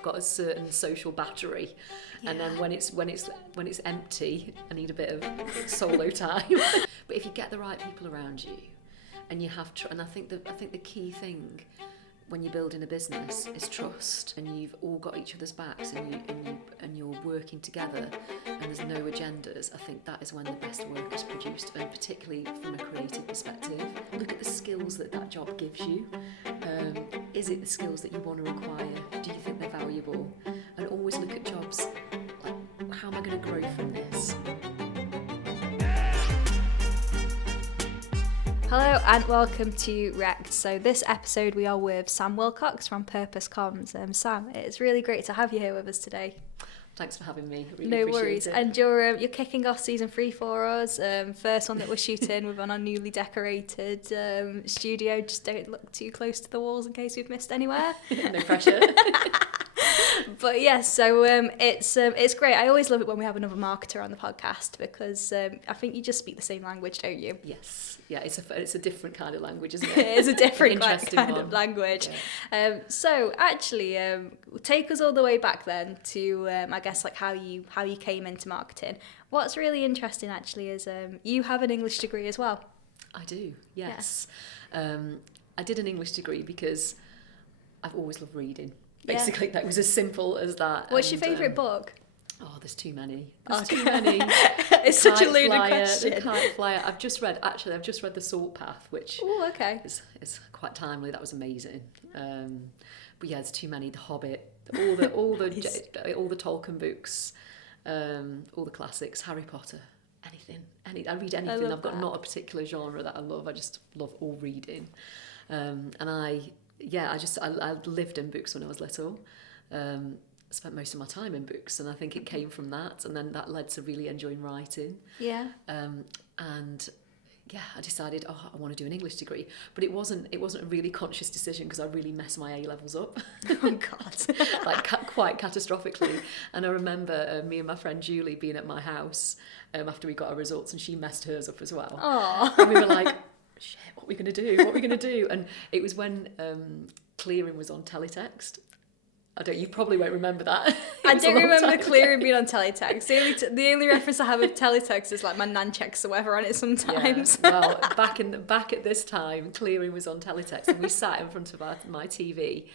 I've got a certain social battery, and then when it's empty, I need a bit of solo time. But if you get the right people around you, and you have, and I think the key thing when you're building a business is trust, and you've all got each other's backs, and you're working together, and there's no agendas. I think that is when the best work is produced, and particularly from a creative perspective. Look at the skills that job gives you. Is it the skills that you want to acquire? Do you think they're valuable? And always look at jobs like, how am I going to grow from this? Hello and welcome to Wrecked. So this episode we are with Sam Wilcox from Purpose Comms. Sam, it's really great to have you here with us today. Thanks for having me. Really no appreciate worries. it. And you're kicking off season 3 for us. First one that we're shooting with on our newly decorated studio. Just don't look too close to the walls in case we've missed anywhere. No pressure. But yes, so it's great. I always love it when we have another marketer on the podcast because I think you just speak the same language, don't you? Yes. Yeah, it's a different kind of language, isn't it? It is a different kind one. of language. Yeah. So actually, take us all the way back then to I guess like how you came into marketing. What's really interesting actually is you have an English degree as well. I do. Yes. I did an English degree because I've always loved reading. Basically, that was as simple as that. What's your favourite book? Oh, there's too many. Too many. It's such a loaded question. The Kite Flyer. I've just read The Salt Path, which is quite timely. That was amazing. But yeah, there's too many. The Hobbit, all the Tolkien books, all the classics, Harry Potter, anything. I read anything. I've got not a particular genre that I love. I just love all reading. And I lived in books when I was little. I spent most of my time in books, and I think it came from that, and then that led to really enjoying writing. Yeah. I decided, I want to do an English degree, but it wasn't a really conscious decision because I really messed my A levels up. Oh God! Like quite catastrophically. And I remember me and my friend Julie being at my house after we got our results, and she messed hers up as well. Aww. And we were like, shit, what are we going to do? And it was when clearing was on teletext. You probably won't remember that. I don't remember clearing being on teletext. The only reference I have of teletext is like my nan checks the weather on it sometimes. Yeah. Well, back at this time, clearing was on teletext, and we sat in front of my TV,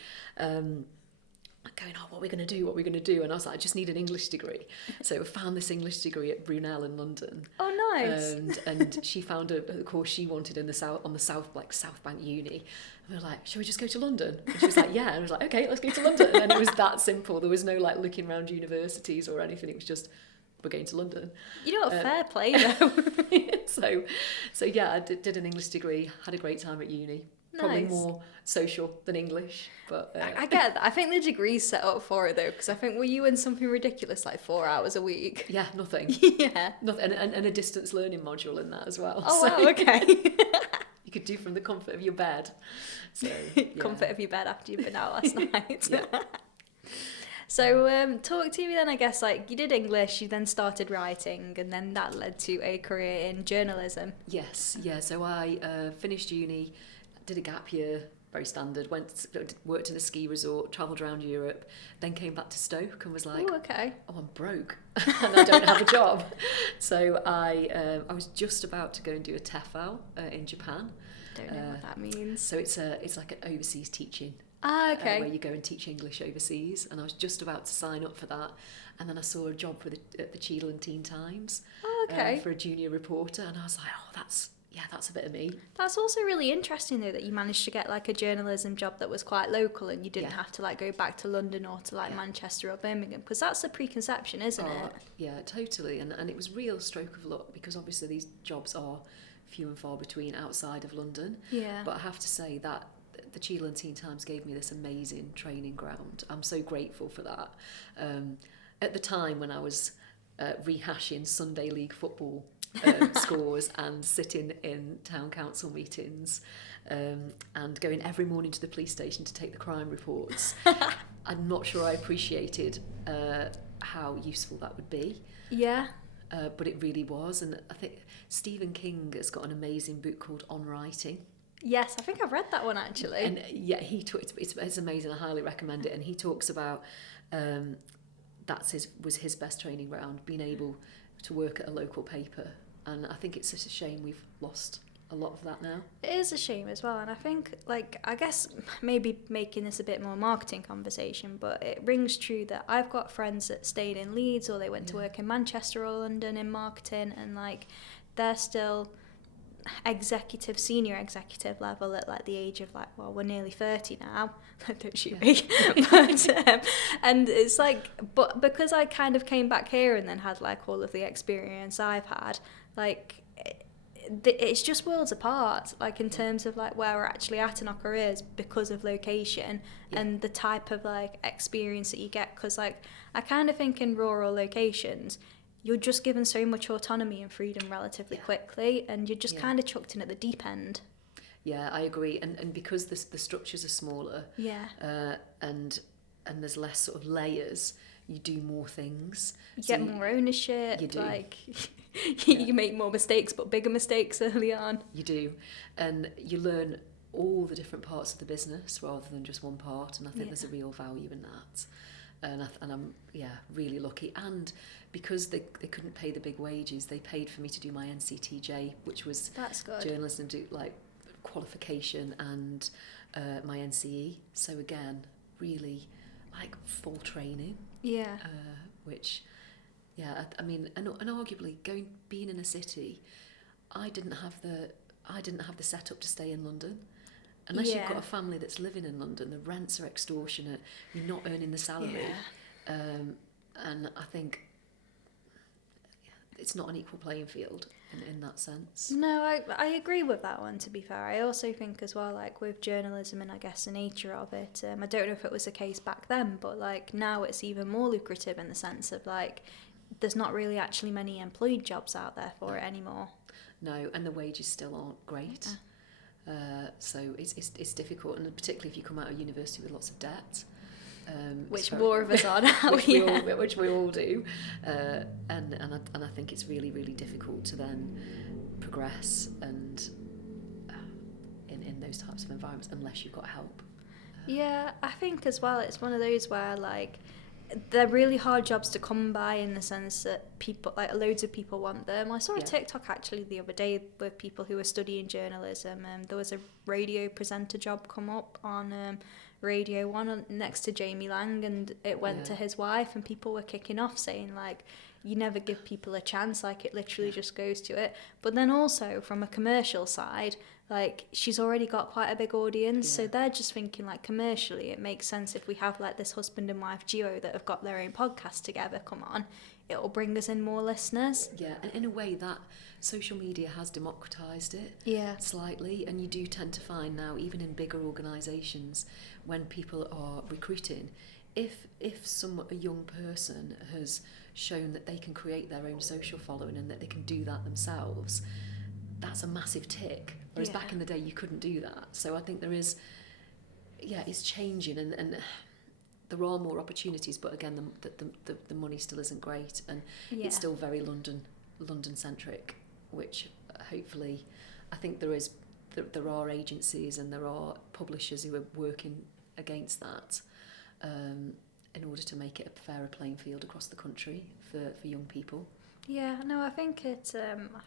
going, what are we going to do? And I was like, I just need an English degree. So I found this English degree at Brunel in London. Oh, nice. And she found a course she wanted on the South Bank Uni. And we were like, shall we just go to London? And she was like, yeah. And I was like, okay, let's go to London. And then it was that simple. There was no like looking around universities or anything. It was just, we're going to London. You know what, fair play though. So yeah, I did an English degree, had a great time at uni. Nice. Probably more social than English, but I get that. I think the degree's set up for it though, because I think were you in something ridiculous like 4 hours a week? Yeah, nothing. Yeah, nothing, and a distance learning module in that as well. Oh wow, okay. You could do from the comfort of your bed. So comfort of your bed after you've been out last night. Yeah. So talk to me then. I guess like you did English, you then started writing, and then that led to a career in journalism. Yes, yeah. So I finished uni. Did a gap year, very standard, worked in a ski resort, travelled around Europe, then came back to Stoke and was like, I'm broke and I don't have a job. So I was just about to go and do a TEFL in Japan. Don't know what that means. So it's like an overseas teaching. Ah, okay. Where you go and teach English overseas, and I was just about to sign up for that, and then I saw a job at the Cheadle and Teen Times. Oh, okay. For a junior reporter, and I was like, that's a bit of me. That's also really interesting though that you managed to get like a journalism job that was quite local and you didn't have to like go back to London or to like Manchester or Birmingham, because that's a preconception, isn't it? Yeah, totally. And it was real stroke of luck because obviously these jobs are few and far between outside of London. Yeah. But I have to say that the Cheadle and Teen Times gave me this amazing training ground. I'm so grateful for that. At the time when I was rehashing Sunday League football scores and sitting in town council meetings and going every morning to the police station to take the crime reports, I'm not sure I appreciated how useful that would be. Yeah. But it really was, and I think Stephen King has got an amazing book called On Writing. Yes, I think I've read that one actually. And yeah, it's amazing. I highly recommend it. And he talks about was his best training ground, being able to work at a local paper. And I think it's such a shame we've lost a lot of that now. It is a shame as well, and I think, like, I guess maybe making this a bit more marketing conversation, but it rings true that I've got friends that stayed in Leeds, or they went to work in Manchester or London in marketing, and like they're still senior executive level at like the age of like, well, we're nearly 30 now, don't shoot me. But, and it's like, but because I kind of came back here and then had like all of the experience I've had, like it's just worlds apart, like in terms of like where we're actually at in our careers because of location and the type of like experience that you get. Because like I kind of think in rural locations you're just given so much autonomy and freedom relatively quickly, and you're just kind of chucked in at the deep end. Yeah, I agree, and because the structures are smaller, and there's less sort of layers, you do more things. You get more ownership. You do. Like you make more mistakes, but bigger mistakes early on. You do, and you learn all the different parts of the business rather than just one part, and I think there's a real value in that. And I'm really lucky, and because they couldn't pay the big wages, they paid for me to do my NCTJ, which was journalism, do like qualification, and my NCE. So again, really like full training. Yeah. Which, I mean, and arguably being in a city, I didn't have the setup to stay in London. Unless you've got a family that's living in London, the rents are extortionate, you're not earning the salary. And I think it's not an equal playing field in that sense. No, I agree with that one, to be fair. I also think as well, like with journalism and I guess the nature of it, I don't know if it was the case back then, but like now it's even more lucrative in the sense of like there's not really actually many employed jobs out there for it anymore. No, and the wages still aren't great. So it's difficult, and particularly if you come out of university with lots of debt, which more of us are now, which we all do, and I think it's really, really difficult to then progress and in those types of environments unless you've got help. Yeah, I think as well it's one of those where like they're really hard jobs to come by in the sense that people, like loads of people want them. I saw a TikTok actually the other day with people who were studying journalism, and there was a radio presenter job come up on Radio 1 next to Jamie Lang, and it went to his wife, and people were kicking off saying like, you never give people a chance, like it literally just goes to it. But then also from a commercial side, like she's already got quite a big audience, so they're just thinking like commercially it makes sense if we have like this husband and wife duo that have got their own podcast together, come on, it'll bring us in more listeners. Yeah, and in a way that social media has democratised it slightly, and you do tend to find now, even in bigger organisations, when people are recruiting, if a young person has shown that they can create their own social following and that they can do that themselves, that's a massive tick. Whereas back in the day you couldn't do that. So I think there is, it's changing, and there are more opportunities, but again the money still isn't great, and it's still very London centric, which hopefully I think there are agencies and there are publishers who are working against that in order to make it a fairer playing field across the country for young people. Yeah, no, I think it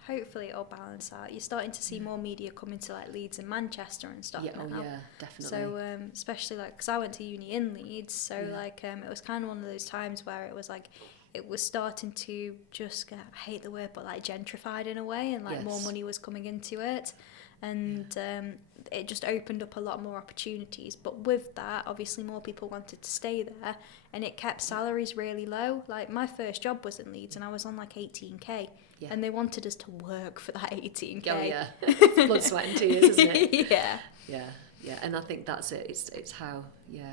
hopefully it'll balance out. You're starting to see more media coming to like Leeds and Manchester and stuff now. Oh yeah, definitely. So especially like, because I went to uni in Leeds, so like it was kind of one of those times where it was like it was starting to just get, I hate the word, but like gentrified in a way, and like more money was coming into it, and it just opened up a lot more opportunities. But with that, obviously more people wanted to stay there, and it kept salaries really low. Like my first job was in Leeds and I was on like 18k, and they wanted us to work for that 18k. Oh yeah, it's blood, sweat and tears, isn't it? Yeah, and I think that's it. It's how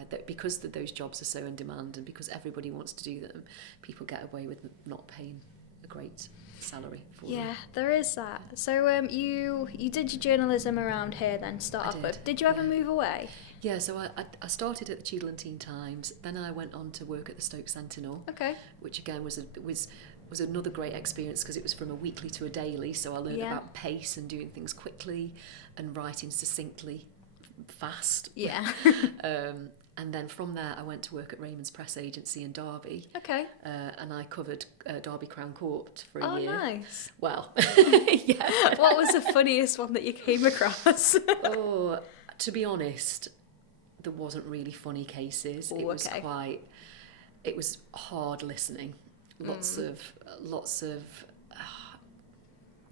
that because those jobs are so in demand, and because everybody wants to do them, people get away with not paying a great salary for them. Yeah, there is that. So you did your journalism around here then, start off with. Did you ever move away? Yeah, so I started at the Cheadle Times, then I went on to work at the Stoke Sentinel. Okay. Which again was another great experience because it was from a weekly to a daily, so I learned about pace and doing things quickly and writing succinctly, fast. Yeah. And then from there, I went to work at Raymond's Press Agency in Derby. Okay. And I covered Derby Crown Court for a year. Oh, nice. Well, yeah. What was the funniest one that you came across? Oh, to be honest, there wasn't really funny cases. Ooh, It was hard listening. Lots of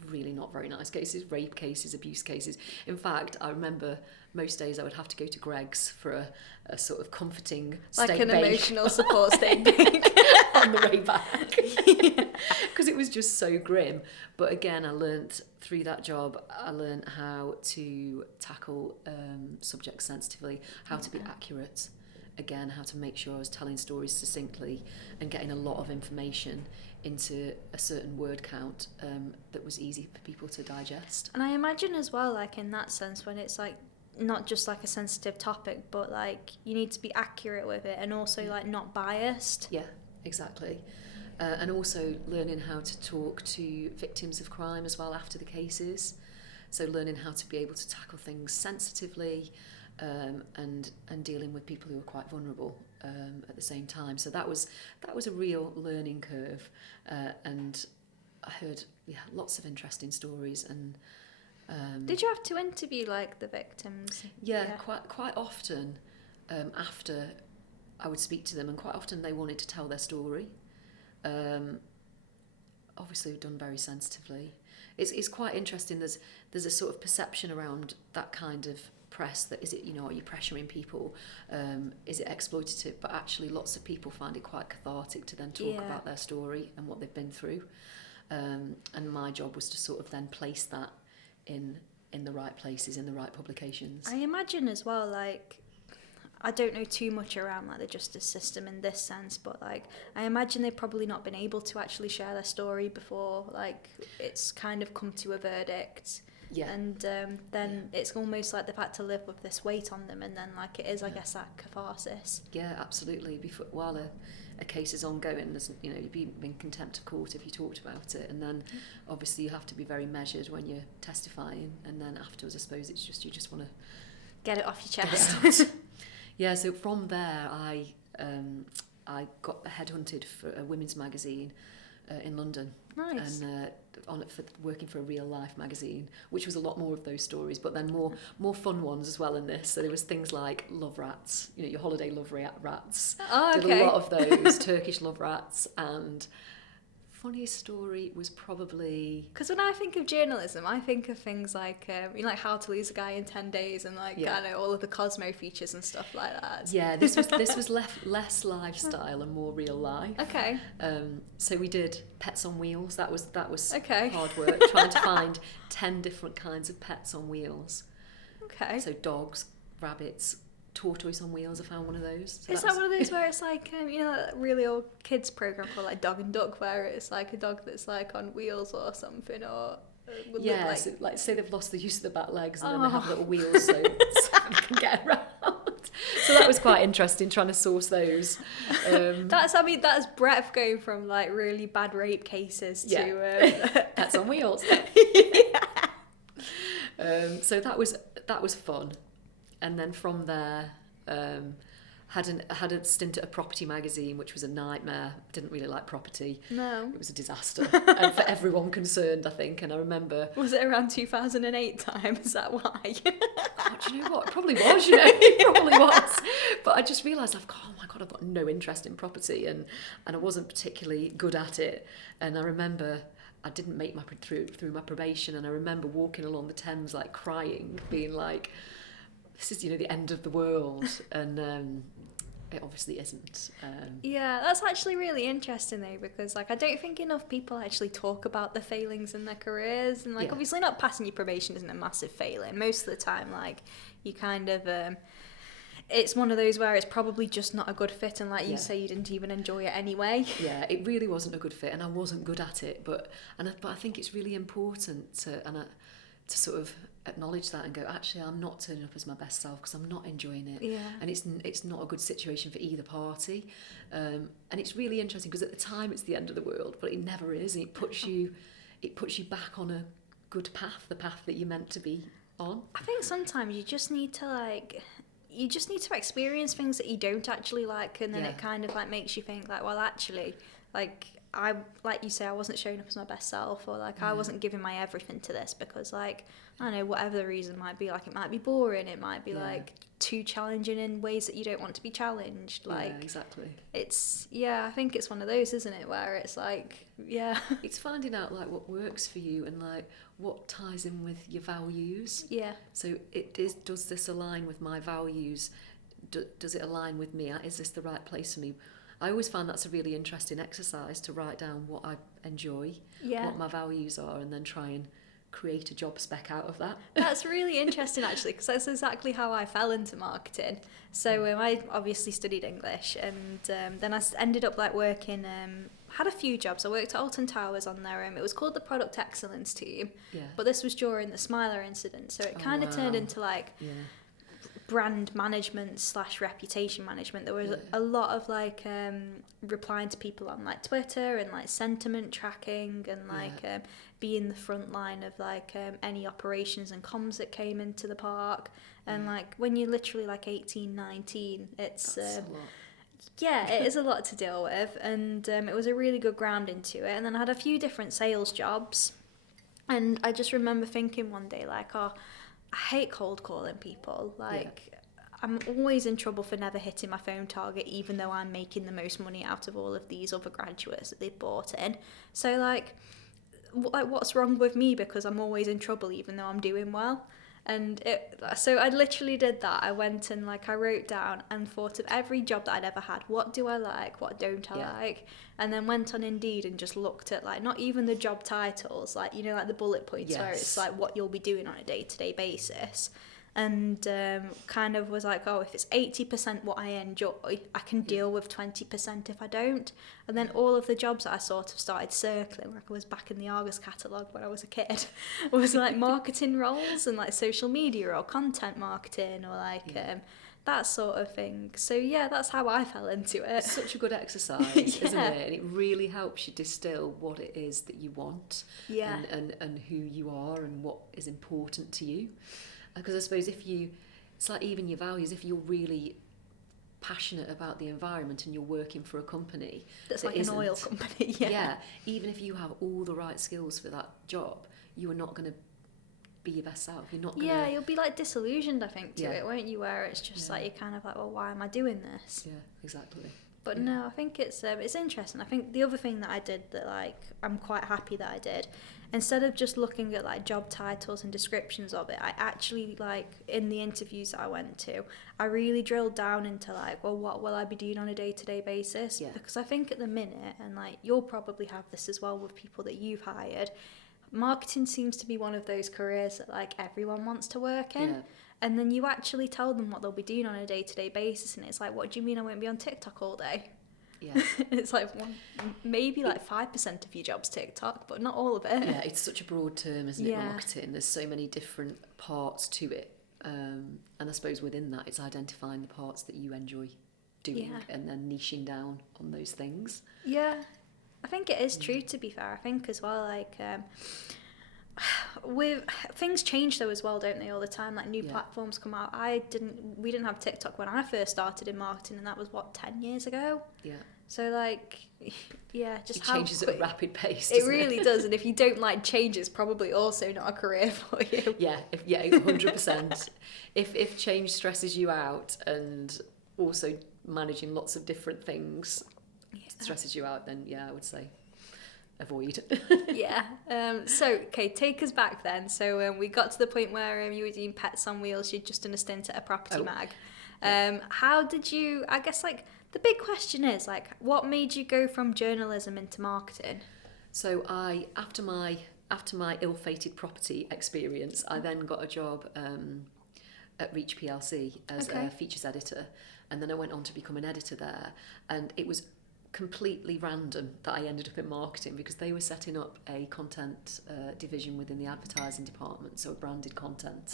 really not very nice cases, rape cases, abuse cases. In fact, I remember most days I would have to go to Greg's for a sort of comforting steak like an bake. Emotional support steak bake on the way back, because it was just so grim. But again, I learnt through that job, I learnt how to tackle subjects sensitively, how to be accurate, again, how to make sure I was telling stories succinctly and getting a lot of information into a certain word count that was easy for people to digest. And I imagine as well, like in that sense, when it's like not just like a sensitive topic, but like you need to be accurate with it and also like not biased. Yeah, exactly. And also learning how to talk to victims of crime as well after the cases. So learning how to be able to tackle things sensitively and dealing with people who are quite vulnerable at the same time. So that was a real learning curve, and I heard lots of interesting stories. And did you have to interview like the victims? Yeah. quite often after I would speak to them, and quite often they wanted to tell their story. Obviously done very sensitively. It's quite interesting. There's a sort of perception around that kind of press that, is it, are you pressuring people, is it exploitative? But actually lots of people find it quite cathartic to then talk about their story and what they've been through, and my job was to sort of then place that in the right places, in the right publications. I imagine as well, like, I don't know too much around like the justice system in this sense, but like I imagine they've probably not been able to actually share their story before like it's kind of come to a verdict. Yeah. And then it's almost like they've had to live with this weight on them, and then like it is, I guess, that catharsis. Yeah, absolutely. While a case is ongoing, there's, you'd be in contempt of court if you talked about it, and then obviously you have to be very measured when you're testifying, and then afterwards I suppose it's just, you just want to get it off your chest. Yeah, so from there I got headhunted for a women's magazine in London. Nice. And working for a real life magazine, which was a lot more of those stories, but then more fun ones as well in this. So there was things like love rats, your holiday love rats. Oh, okay. Did a lot of those, Turkish love rats. And funniest story was probably... Because when I think of journalism, I think of things like, like How to Lose a Guy in 10 Days and like, I know, all of the Cosmo features and stuff like that. Yeah, this was less lifestyle and more real life. Okay. So we did Pets on Wheels. That was okay. hard work, trying to find 10 different kinds of pets on wheels. Okay. So dogs, rabbits, tortoise on wheels. I found one of those. So is that one of those where it's like that really old kids program called like Dog and Duck, where it's like a dog that's like on wheels or something, or yeah, so like say they've lost the use of the back legs and then they have little wheels so they can get around. So that was quite interesting, trying to source those. That's breadth, going from like really bad rape cases to Pets on Wheels. So that was fun. And then from there, had a stint at a property magazine, which was a nightmare. Didn't really like property. No. It was a disaster, and for everyone concerned, I think. And I remember... Was it around 2008 time? Is that why? God, do you know what? It probably was, It probably was. But I just realised, oh my God, I've got no interest in property, and I wasn't particularly good at it. And I remember... I didn't make through my probation, and I remember walking along the Thames, like crying, being like... This is, the end of the world, and it obviously isn't. Yeah, that's actually really interesting though, because like I don't think enough people actually talk about the failings in their careers, and like obviously not passing your probation isn't a massive failing. Most of the time, like you kind of it's one of those where it's probably just not a good fit, and like you say, you didn't even enjoy it anyway. Yeah, it really wasn't a good fit, and I wasn't good at it. But I think it's really important to sort of acknowledge that and go, actually, I'm not turning up as my best self because I'm not enjoying it. Yeah. And it's not a good situation for either party. And it's really interesting because at the time it's the end of the world, but it never is. And it puts you back on a good path, the path that you're meant to be on. I think sometimes you just need to you just need to experience things that you don't actually like, and then it kind of like makes you think like, well, actually, like like you say, I wasn't showing up as my best self, or like I wasn't giving my everything to this because like, I don't know, whatever the reason might be, like it might be boring, it might be like too challenging in ways that you don't want to be challenged. Like exactly. It's I think it's one of those, isn't it, where it's like it's finding out like what works for you and like what ties in with your values. So does this align with my values? Does it align with me? Is this the right place for me? I always find that's a really interesting exercise, to write down what I enjoy, what my values are, and then try and create a job spec out of that. That's really interesting, actually, because that's exactly how I fell into marketing. So I obviously studied English, and then I ended up like working, had a few jobs. I worked at Alton Towers on their it was called the Product Excellence Team, but this was during the Smiler incident, so it kind of turned into like brand management / reputation management. There was a lot of like replying to people on like Twitter and like sentiment tracking and like being the front line of like any operations and comms that came into the park. And like when you're literally like 18, 19, it's it is a lot to deal with, and it was a really good ground into it. And then I had a few different sales jobs, and I just remember thinking one day like, oh, I hate cold calling people. Like, I'm always in trouble for never hitting my phone target, even though I'm making the most money out of all of these other graduates that they've brought in. So, like what's wrong with me because I'm always in trouble, even though I'm doing well? And so I literally did that. I went and like I wrote down and thought of every job that I'd ever had. What do I like? What don't I like? And then went on Indeed and just looked at like not even the job titles, like like the bullet points where it's like what you'll be doing on a day-to-day basis. And kind of was like, oh, if it's 80% what I enjoy, I can deal with 20% if I don't. And then all of the jobs that I sort of started circling, like I was back in the Argos catalogue when I was a kid, was like marketing roles and like social media or content marketing or like that sort of thing. So that's how I fell into it. It's such a good exercise, isn't it? And it really helps you distill what it is that you want and who you are and what is important to you. Because I suppose it's like even your values, if you're really passionate about the environment and you're working for a company that's like an oil company, even if you have all the right skills for that job, you are not going to be your best self. You're not going to... you'll be like disillusioned, I think, to it, won't you? Where it's just like you're kind of like, well, why am I doing this? Yeah, exactly. But no, I think it's interesting. I think the other thing that I did that like I'm quite happy that I did, instead of just looking at like job titles and descriptions of it, I actually like in the interviews that I went to, I really drilled down into like, well, what will I be doing on a day-to-day basis? Because I think at the minute, and like you'll probably have this as well with people that you've hired, marketing seems to be one of those careers that like everyone wants to work in. And then you actually tell them what they'll be doing on a day-to-day basis, and it's like, what do you mean I won't be on TikTok all day? It's like maybe like 5% of your job's TikTok, but not all of it. It's such a broad term, isn't it, marketing? There's so many different parts to it, and I suppose within that it's identifying the parts that you enjoy doing and then niching down on those things. I think it is true, to be fair. I think as well, like with things change though as well, don't they, all the time? Like new platforms come out. We didn't have TikTok when I first started in marketing, and that was 10 years ago. So like just it changes at a rapid pace. It really does. And if you don't like change, it's probably also not a career for you. 100%. if change stresses you out, and also managing lots of different things stresses you out, then I would say avoid. So okay, take us back then. So we got to the point where you were doing Pets on Wheels. You'd just done a stint at a property mag. How did you, I guess like the big question is like, what made you go from journalism into marketing? So I after my ill-fated property experience, I then got a job at Reach PLC as a features editor, and then I went on to become an editor there, and it was completely random that I ended up in marketing, because they were setting up a content division within the advertising department, so a branded content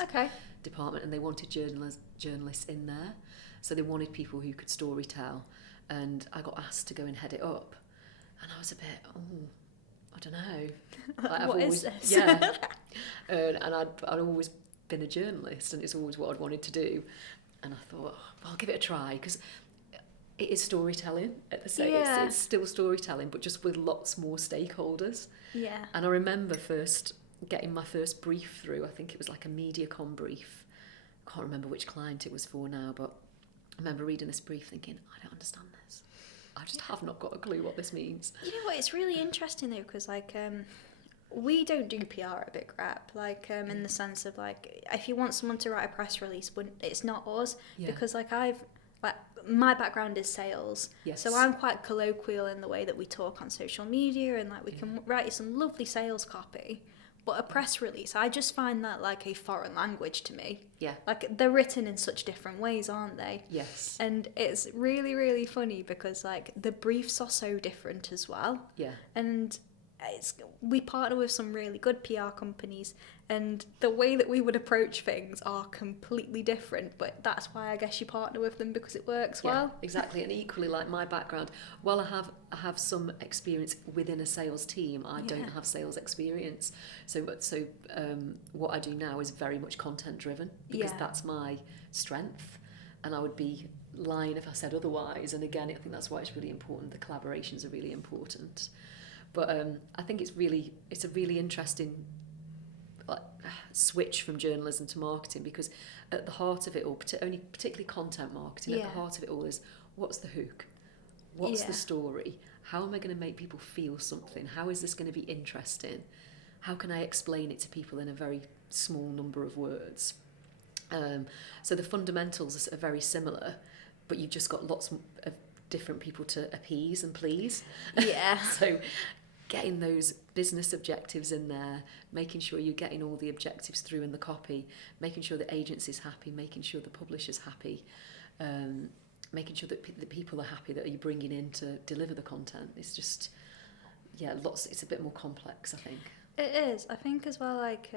department, and they wanted journalists in there, so they wanted people who could story tell, and I got asked to go and head it up, and I was a bit, I don't know, like, what is this? And I'd always been a journalist, and it's always what I'd wanted to do. And I thought, I'll give it a try, because it is storytelling at the same. It's still storytelling, but just with lots more stakeholders. Yeah. And I remember getting my first brief through. I think it was like a MediaCom brief. I can't remember which client it was for now, but I remember reading this brief thinking, I don't understand this. I just have not got a clue what this means. You know what? It's really interesting though, because like we don't do PR at Big Rep, like in the sense of like if you want someone to write a press release, it's not us, because like my background is sales, so I'm quite colloquial in the way that we talk on social media, and like we can write you some lovely sales copy. But a press release, I just find that like a foreign language to me. Yeah. Like they're written in such different ways, aren't they? Yes. And it's really, really funny because like the briefs are so different as well. Yeah. And we partner with some really good PR companies, and the way that we would approach things are completely different, but that's why I guess you partner with them, because it works well. Exactly. And equally, like my background, while I have some experience within a sales team, I don't have sales experience. So what I do now is very much content driven, because that's my strength, and I would be lying if I said otherwise. And again, I think that's why it's really important. The collaborations are really important. But I think it's a really interesting switch from journalism to marketing, because at the heart of it all, particularly content marketing, at the heart of it all is, what's the hook? What's the story? How am I going to make people feel something? How is this going to be interesting? How can I explain it to people in a very small number of words? So the fundamentals are very similar, but you've just got lots of different people to appease and please. Yeah. So getting those business objectives in there, making sure you're getting all the objectives through in the copy, making sure the agency's happy, making sure the publisher's happy, making sure that the people are happy that you're bringing in to deliver the content. It's just, it's a bit more complex, I think. It is. I think as well, like,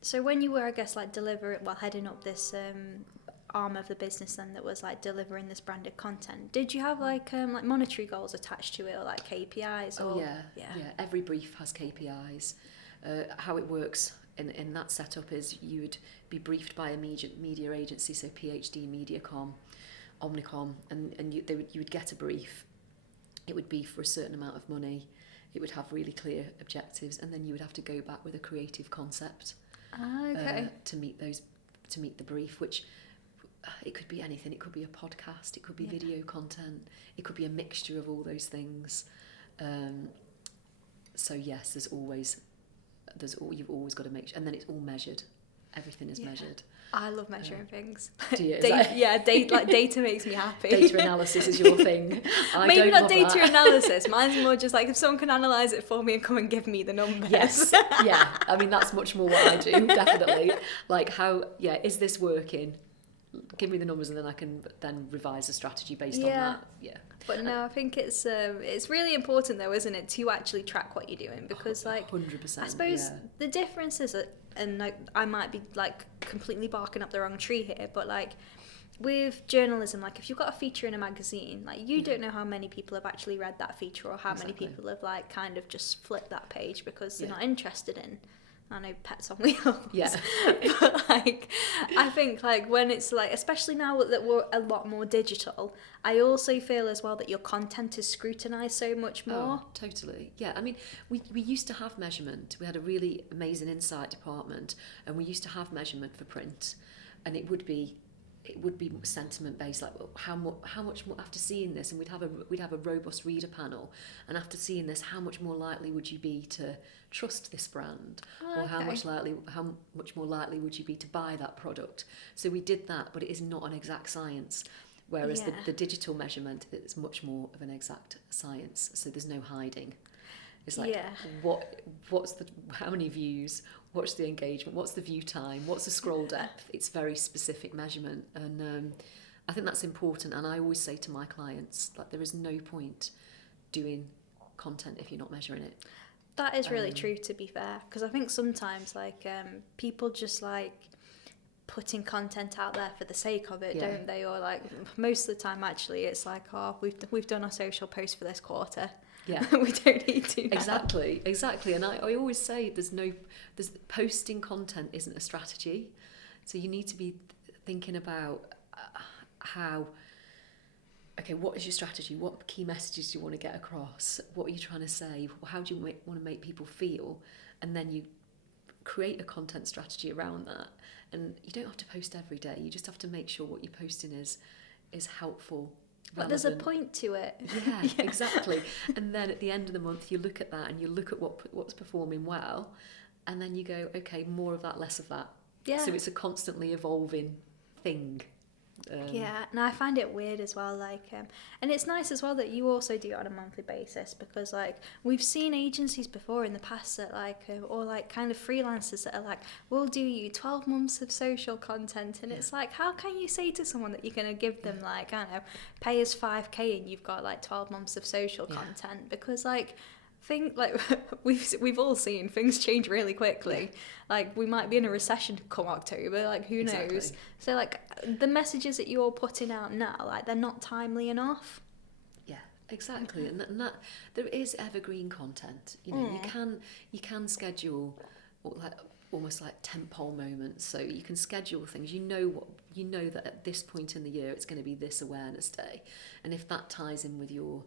so when you were, I guess, like heading up this arm of the business then that was like delivering this branded content, did you have like monetary goals attached to it, or like KPIs? Yeah. Every brief has KPIs. How it works in that setup is you would be briefed by a media agency, so PhD, MediaCom, Omnicom, and you would get a brief. It would be for a certain amount of money. It would have really clear objectives, and then you would have to go back with a creative concept to meet the brief, which it could be anything. It could be a podcast, it could be video content, it could be a mixture of all those things. So yes, you've always got to make sure, and then it's all measured. Everything is measured. I love measuring things. Do you? Data makes me happy. Data analysis is your thing. Maybe not data analysis. Mine's more just like if someone can analyse it for me and come and give me the numbers. Yes. Yeah. I mean, that's much more what I do. Definitely. Like is this working? Give me the numbers, and then I can then revise the strategy based on that. Yeah. But no, I think it's really important though, isn't it, to actually track what you're doing, because like 100%. I suppose the difference is that, and like I might be like completely barking up the wrong tree here, but like with journalism, like if you've got a feature in a magazine, like you don't know how many people have actually read that feature, or how many people have like kind of just flipped that page because they're not interested in, I know, pets on wheels. Yeah. But like, I think like when it's like, especially now that we're a lot more digital, I also feel as well that your content is scrutinised so much more. Oh, totally. Yeah. I mean, we used to have measurement. We had a really amazing insight department, and we used to have measurement for print, and it would be sentiment based, like, well, how much more after seeing this, and we'd have a robust reader panel, and after seeing this, how much more likely would you be to trust this brand, or how much more likely would you be to buy that product? So we did that, but it is not an exact science. Whereas the digital measurement is much more of an exact science. So there's no hiding. It's like how many views, what's the engagement, what's the view time, what's the scroll depth? It's very specific measurement, and I think that's important. And I always say to my clients, like, there is no point doing content if you're not measuring it. That is really true, to be fair, because I think sometimes like people just like putting content out there for the sake of it, don't they? Or like most of the time, actually, it's like, oh, we've done our social post for this quarter. Yeah, we don't need to now. Exactly. And I always say there's posting content isn't a strategy, so you need to be thinking about what is your strategy? What key messages do you want to get across? What are you trying to say? How do you want to make people feel? And then you create a content strategy around that. And you don't have to post every day. You just have to make sure what you're posting is helpful. But there's a point to it. Yeah, exactly. And then at the end of the month, you look at that and you look at what's performing well, and then you go, okay, more of that, less of that. Yeah. So it's a constantly evolving thing. Yeah, and I find it weird as well, like, and it's nice as well that you also do it on a monthly basis, because like we've seen agencies before in the past that like, or like kind of freelancers that are like, we'll do you 12 months of social content, and it's like, how can you say to someone that you're going to give them like, I don't know, pay us 5k and you've got like 12 months of social content? Because like, we've all seen things change really quickly. Like we might be in a recession come October, like who knows. So like the messages that you're putting out now, like they're not timely enough. Yeah, exactly. And that there is evergreen content, you know. You can schedule like almost like tentpole moments, so you can schedule things. You know that at this point in the year it's going to be this awareness day, and if that ties in with your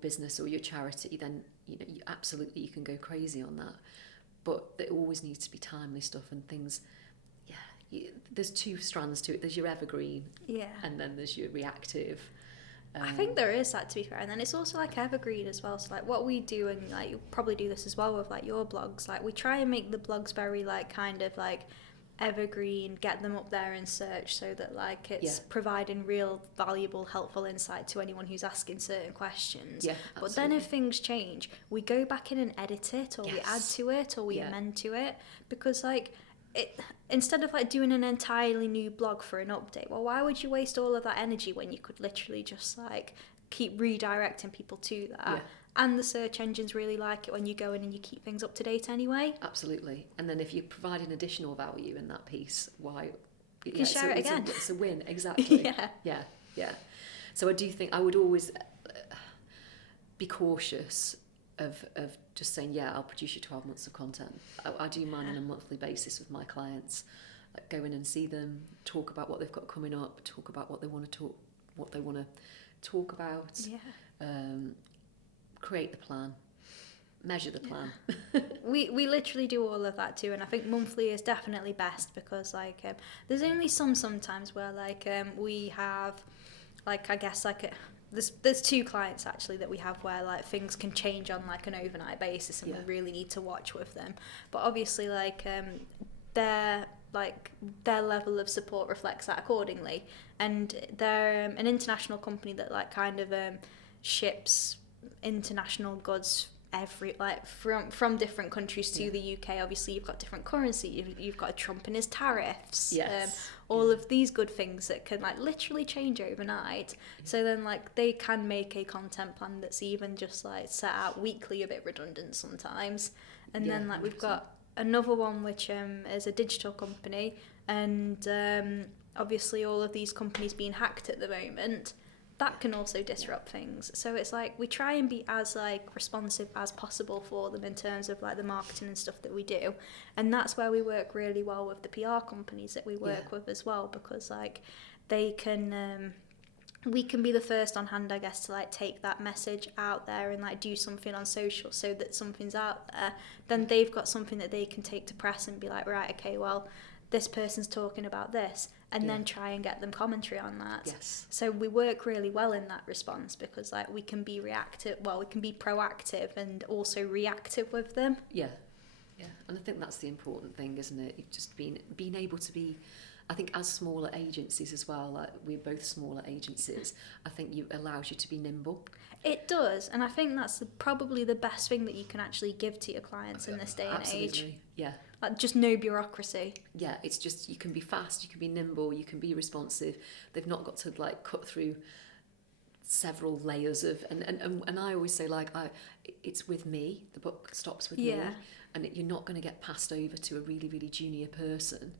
business or your charity, then you absolutely can go crazy on that. But there always needs to be timely stuff and things. There's two strands to it. There's your evergreen, and then there's your reactive. I think there is that, to be fair, and then it's also like evergreen as well. So like what we do, and like you probably do this as well with like your blogs, like we try and make the blogs very like kind of like evergreen, get them up there in search so that like it's providing real valuable helpful insight to anyone who's asking certain questions. But then if things change, we go back in and edit it, or we add to it, or we amend to it, because like it, instead of like doing an entirely new blog for an update, well, why would you waste all of that energy when you could literally just like keep redirecting people to that? And the search engines really like it when you go in and you keep things up to date anyway. Absolutely. And then if you provide an additional value in that piece, why? You can share it again. It's a win, exactly. Yeah. So I do think I would always be cautious of just saying, I'll produce you 12 months of content. I do mine on a monthly basis with my clients. Like go in and see them, talk about what they've got coming up, talk about what they want to talk about. Create the plan, measure the plan. We literally do all of that too, and I think monthly is definitely best, because like there's only sometimes where like we have like, I guess like there's two clients actually that we have where like things can change on like an overnight basis, and we really need to watch with them. But obviously like their level of support reflects that accordingly, and they're an international company that like kind of ships international goods from different countries to the UK. Obviously you've got different currency, you've got Trump and his tariffs, all of these good things that can like literally change overnight. So then like they can make a content plan that's even just like set out weekly, a bit redundant sometimes. And then like 100%. We've got another one which is a digital company, and obviously all of these companies being hacked at the moment, that can also disrupt things. So it's like we try and be as like responsive as possible for them in terms of like the marketing and stuff that we do, and that's where we work really well with the PR companies that we work with as well, because like they can we can be the first on hand, I guess, to like take that message out there and like do something on social so that something's out there. Then they've got something that they can take to press and be like, right, okay, well, this person's talking about this, and then try and get them commentary on that. So we work really well in that response, because like we can be we can be proactive and also reactive with them. And I think that's the important thing, isn't it? Just being able to be, I think as smaller agencies as well, like we're both smaller agencies, I think it allows you to be nimble. It does, and I think that's probably the best thing that you can actually give to your clients in this day and age. Like just no bureaucracy. It's just, you can be fast, you can be nimble, you can be responsive. They've not got to like cut through several layers of, and I always say like, it's with me, the book stops with me, and you're not going to get passed over to a really, really junior person.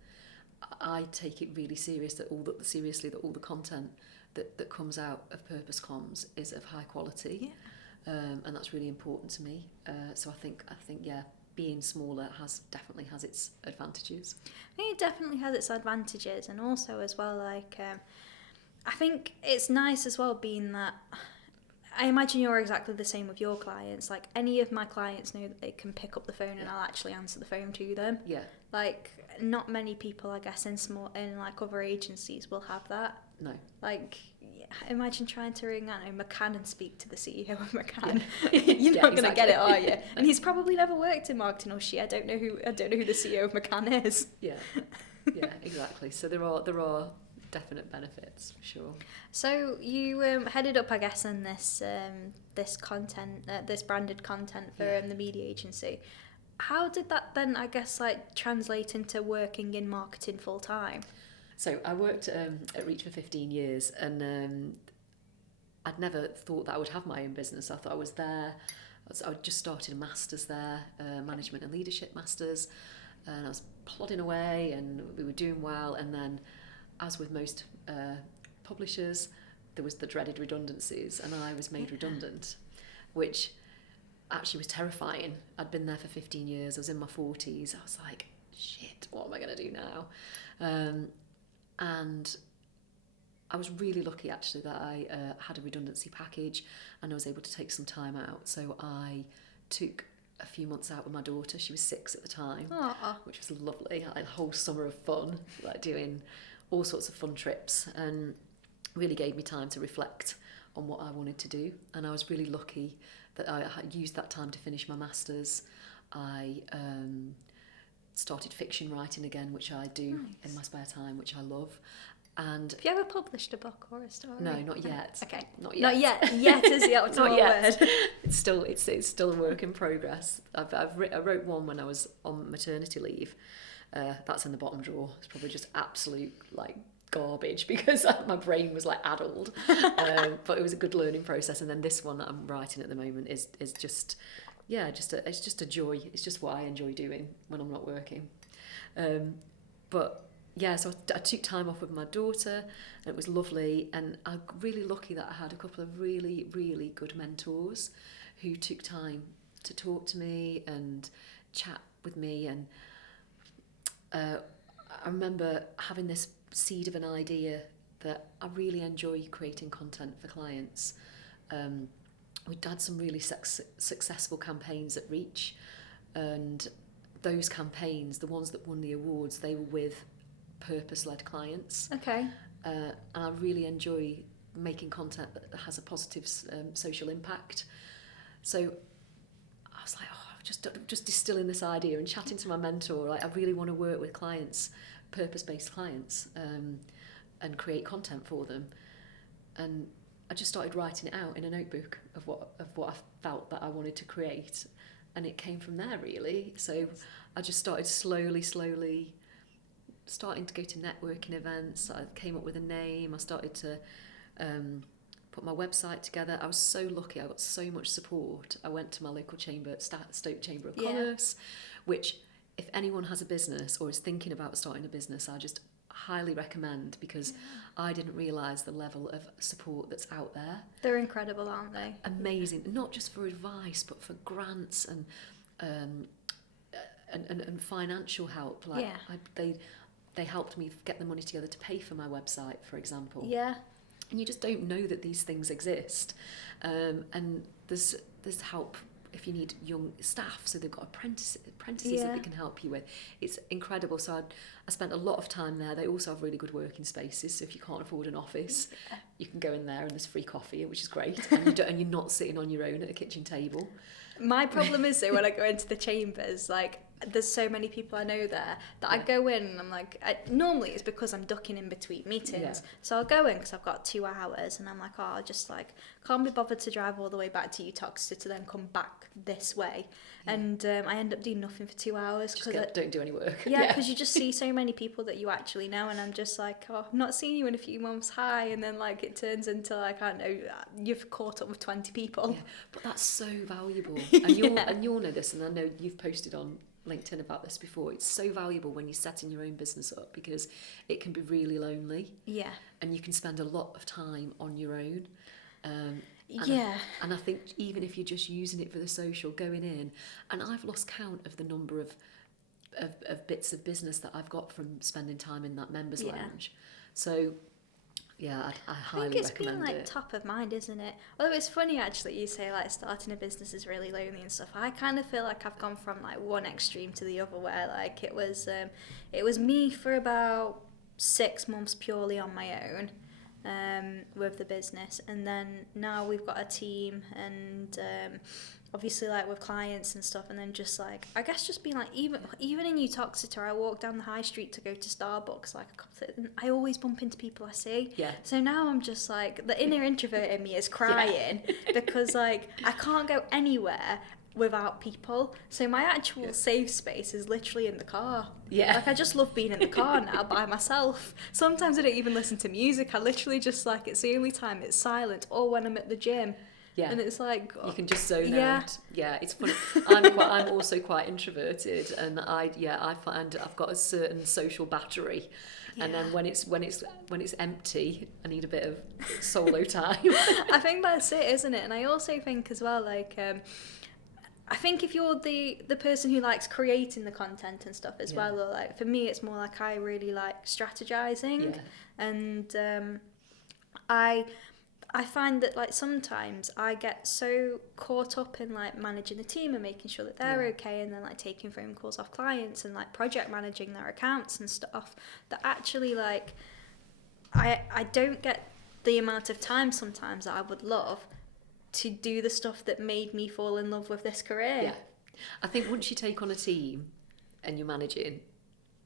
I take it really serious that all the content that comes out of Purpose Comms is of high quality, and that's really important to me. So I think being smaller definitely has its advantages. I think it definitely has its advantages, and also as well like I think it's nice as well, being that I imagine you're exactly the same with your clients. Like, any of my clients know that they can pick up the phone and I'll actually answer the phone to them. Yeah. Like, not many people, I guess, in like other agencies will have that. No. Like, imagine trying to ring, I don't know, McCann and speak to the CEO of McCann. Yeah. You're not going to get it, are you? And he's probably never worked in marketing, or she. I don't know who the CEO of McCann is. Yeah. Yeah, exactly. So there are definite benefits, for sure. So you headed up, I guess, in this content, this branded content for the media agency. How did that then, I guess, like translate into working in marketing full time? So I worked at Reach for 15 years, and I'd never thought that I would have my own business. I thought I was there. I just started a master's there, management and leadership masters, and I was plodding away, and we were doing well. And then, as with most publishers, there was the dreaded redundancies, and I was made redundant, which actually was terrifying. I'd been there for 15 years. I was in my 40s. I was like, shit, what am I going to do now? And I was really lucky, actually, that I had a redundancy package and I was able to take some time out. So I took a few months out with my daughter. She was 6 at the time, which was lovely. I had a whole summer of fun, like doing all sorts of fun trips, and really gave me time to reflect on what I wanted to do. And I was really lucky that I had used that time to finish my master's. I started fiction writing again, which I do in my spare time, which I love. And have you ever published a book or a story? No, not yet. Okay, not yet. Not yet. Yet is the optimal not yet. word. It's still a work in progress. I wrote one when I was on maternity leave. That's in the bottom drawer. It's probably just absolute like garbage because my brain was like addled. But it was a good learning process. And then this one that I'm writing at the moment is just it's just a joy. It's just what I enjoy doing when I'm not working. But yeah, so I took time off with my daughter, and it was lovely. And I'm really lucky that I had a couple of really, really good mentors who took time to talk to me and chat with me. And I remember having this seed of an idea that I really enjoy creating content for clients. We'd had some really successful campaigns at Reach, and those campaigns, the ones that won the awards, they were with purpose-led clients. Okay. And I really enjoy making content that has a positive social impact. So I was like, just distilling this idea and chatting to my mentor. Like, I really want to work with clients, purpose-based clients, and create content for them. And I just started writing it out in a notebook of what I felt that I wanted to create, and it came from there really. So I just started slowly starting to go to networking events. I came up with a name. I started to put my website together. I was so lucky. I got so much support. I went to my local chamber, Stoke Chamber of Commerce, which if anyone has a business or is thinking about starting a business, I just highly recommend, because I didn't realise the level of support that's out there. They're incredible, aren't they? Amazing, not just for advice, but for grants and financial help. Like they helped me get the money together to pay for my website, for example. Yeah. And you just don't know that these things exist. And there's help if you need young staff, so they've got apprentices that they can help you with. It's incredible. So I spent a lot of time there. They also have really good working spaces, so if you can't afford an office, you can go in there and there's free coffee, which is great, and you're not sitting on your own at a kitchen table. My problem is, though, when I go into the chambers, like, there's so many people I know there that I go in and I'm like, normally it's because I'm ducking in between meetings. So I'll go in because I've got 2 hours and I'm like, I just like can't be bothered to drive all the way back to Utah to then come back this way. And I end up doing nothing for 2 hours. Don't do any work. Yeah, because you just see so many people that you actually know, and I'm just like, I'm not seeing you in a few months, hi, and then like it turns into like, I don't know, you've caught up with 20 people. Yeah, but that's so valuable. And you'll know this, and I know you've posted on LinkedIn about this before. It's so valuable when you're setting your own business up, because it can be really lonely. Yeah. And you can spend a lot of time on your own. And I think even if you're just using it for the social, going in, and I've lost count of the number of bits of business that I've got from spending time in that members lounge. So Yeah, I highly think it's recommend been like it. top of mind, isn't it? Although it's funny actually, you say like starting a business is really lonely and stuff. I kind of feel like I've gone from like one extreme to the other, where like it was me for about 6 months purely on my own, with the business, and then now we've got a team, and obviously like with clients and stuff, and then just like I guess just being like even in Uttoxeter, I walk down the high street to go to Starbucks, like I always bump into people I see. Yeah. So now I'm just like the inner introvert in me is crying because like I can't go anywhere without people. So my actual safe space is literally in the car. Yeah. Like I just love being in the car now by myself. Sometimes I don't even listen to music. I literally just like, it's the only time it's silent, or when I'm at the gym. Yeah. And it's like, you can just zone yeah. out. Yeah, it's funny. I'm also quite introverted, and I find I've got a certain social battery. Yeah. And then when it's empty, I need a bit of solo time. I think that's it, isn't it? And I also think as well, like I think if you're the person who likes creating the content and stuff as well, or like for me it's more like I really like strategizing, and I find that like sometimes I get so caught up in like managing the team and making sure that they're okay, and then like taking phone calls off clients and like project managing their accounts and stuff, that actually like I don't get the amount of time sometimes that I would love to do the stuff that made me fall in love with this career. Yeah. I think once you take on a team and you're managing,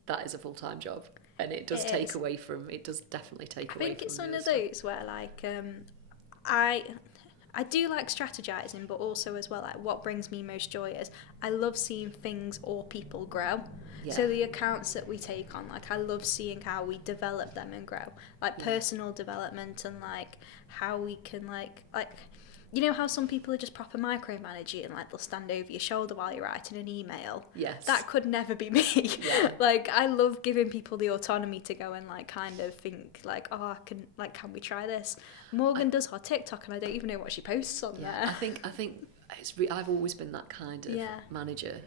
that is a full-time job. And it does definitely take away from I think it's one of those where like I do like strategizing, but also as well like what brings me most joy is I love seeing things or people grow. Yeah. So the accounts that we take on, like I love seeing how we develop them and grow, like personal development, and like how we can like you know how some people are just proper micromanaging and like they'll stand over your shoulder while you're writing an email? Yes. That could never be me. Yeah. Like I love giving people the autonomy to go and like kind of think like, oh, can we try this? Morgan does her TikTok and I don't even know what she posts on there. I think I've always been that kind of manager.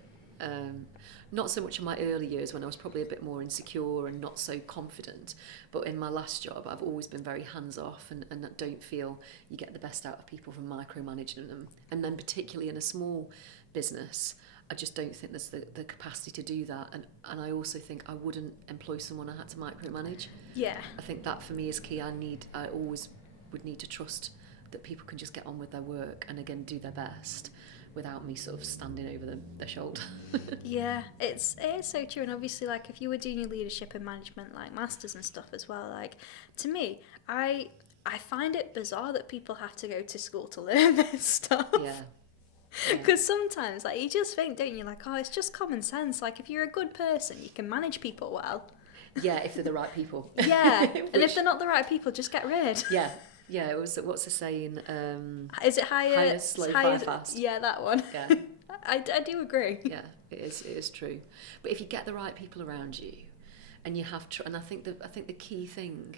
Not so much in my early years when I was probably a bit more insecure and not so confident, but in my last job I've always been very hands-off, and I don't feel you get the best out of people from micromanaging them. And then particularly in a small business, I just don't think there's the capacity to do that, and I also think I wouldn't employ someone I had to micromanage. Yeah. I think that for me is key. I always would need to trust that people can just get on with their work and again do their best without me sort of standing over their shoulder. Yeah, it is so true. And obviously like if you were doing your leadership and management like masters and stuff as well, like to me I find it bizarre that people have to go to school to learn this stuff. Yeah. Because sometimes like you just think, don't you, like, oh, it's just common sense, like if you're a good person you can manage people well. Yeah, if they're the right people. Yeah. And if they're not the right people, just get rid. Yeah. Yeah, it was, what's the saying? Is it higher, slow, fire, fast? Yeah, that one. Yeah. I do agree. Yeah, it is true. But if you get the right people around you, and you have and I think the key thing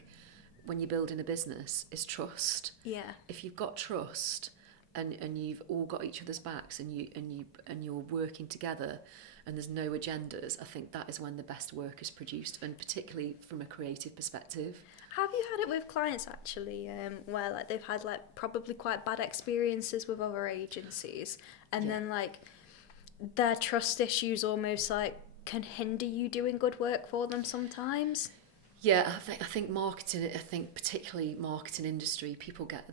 when you're building a business is trust. Yeah. If you've got trust, and you've all got each other's backs, and you're working together, and there's no agendas, I think that is when the best work is produced, and particularly from a creative perspective. Have you had it with clients actually, where like they've had like probably quite bad experiences with other agencies, and then like their trust issues almost like can hinder you doing good work for them sometimes? Yeah, I think marketing. I think particularly marketing industry, people get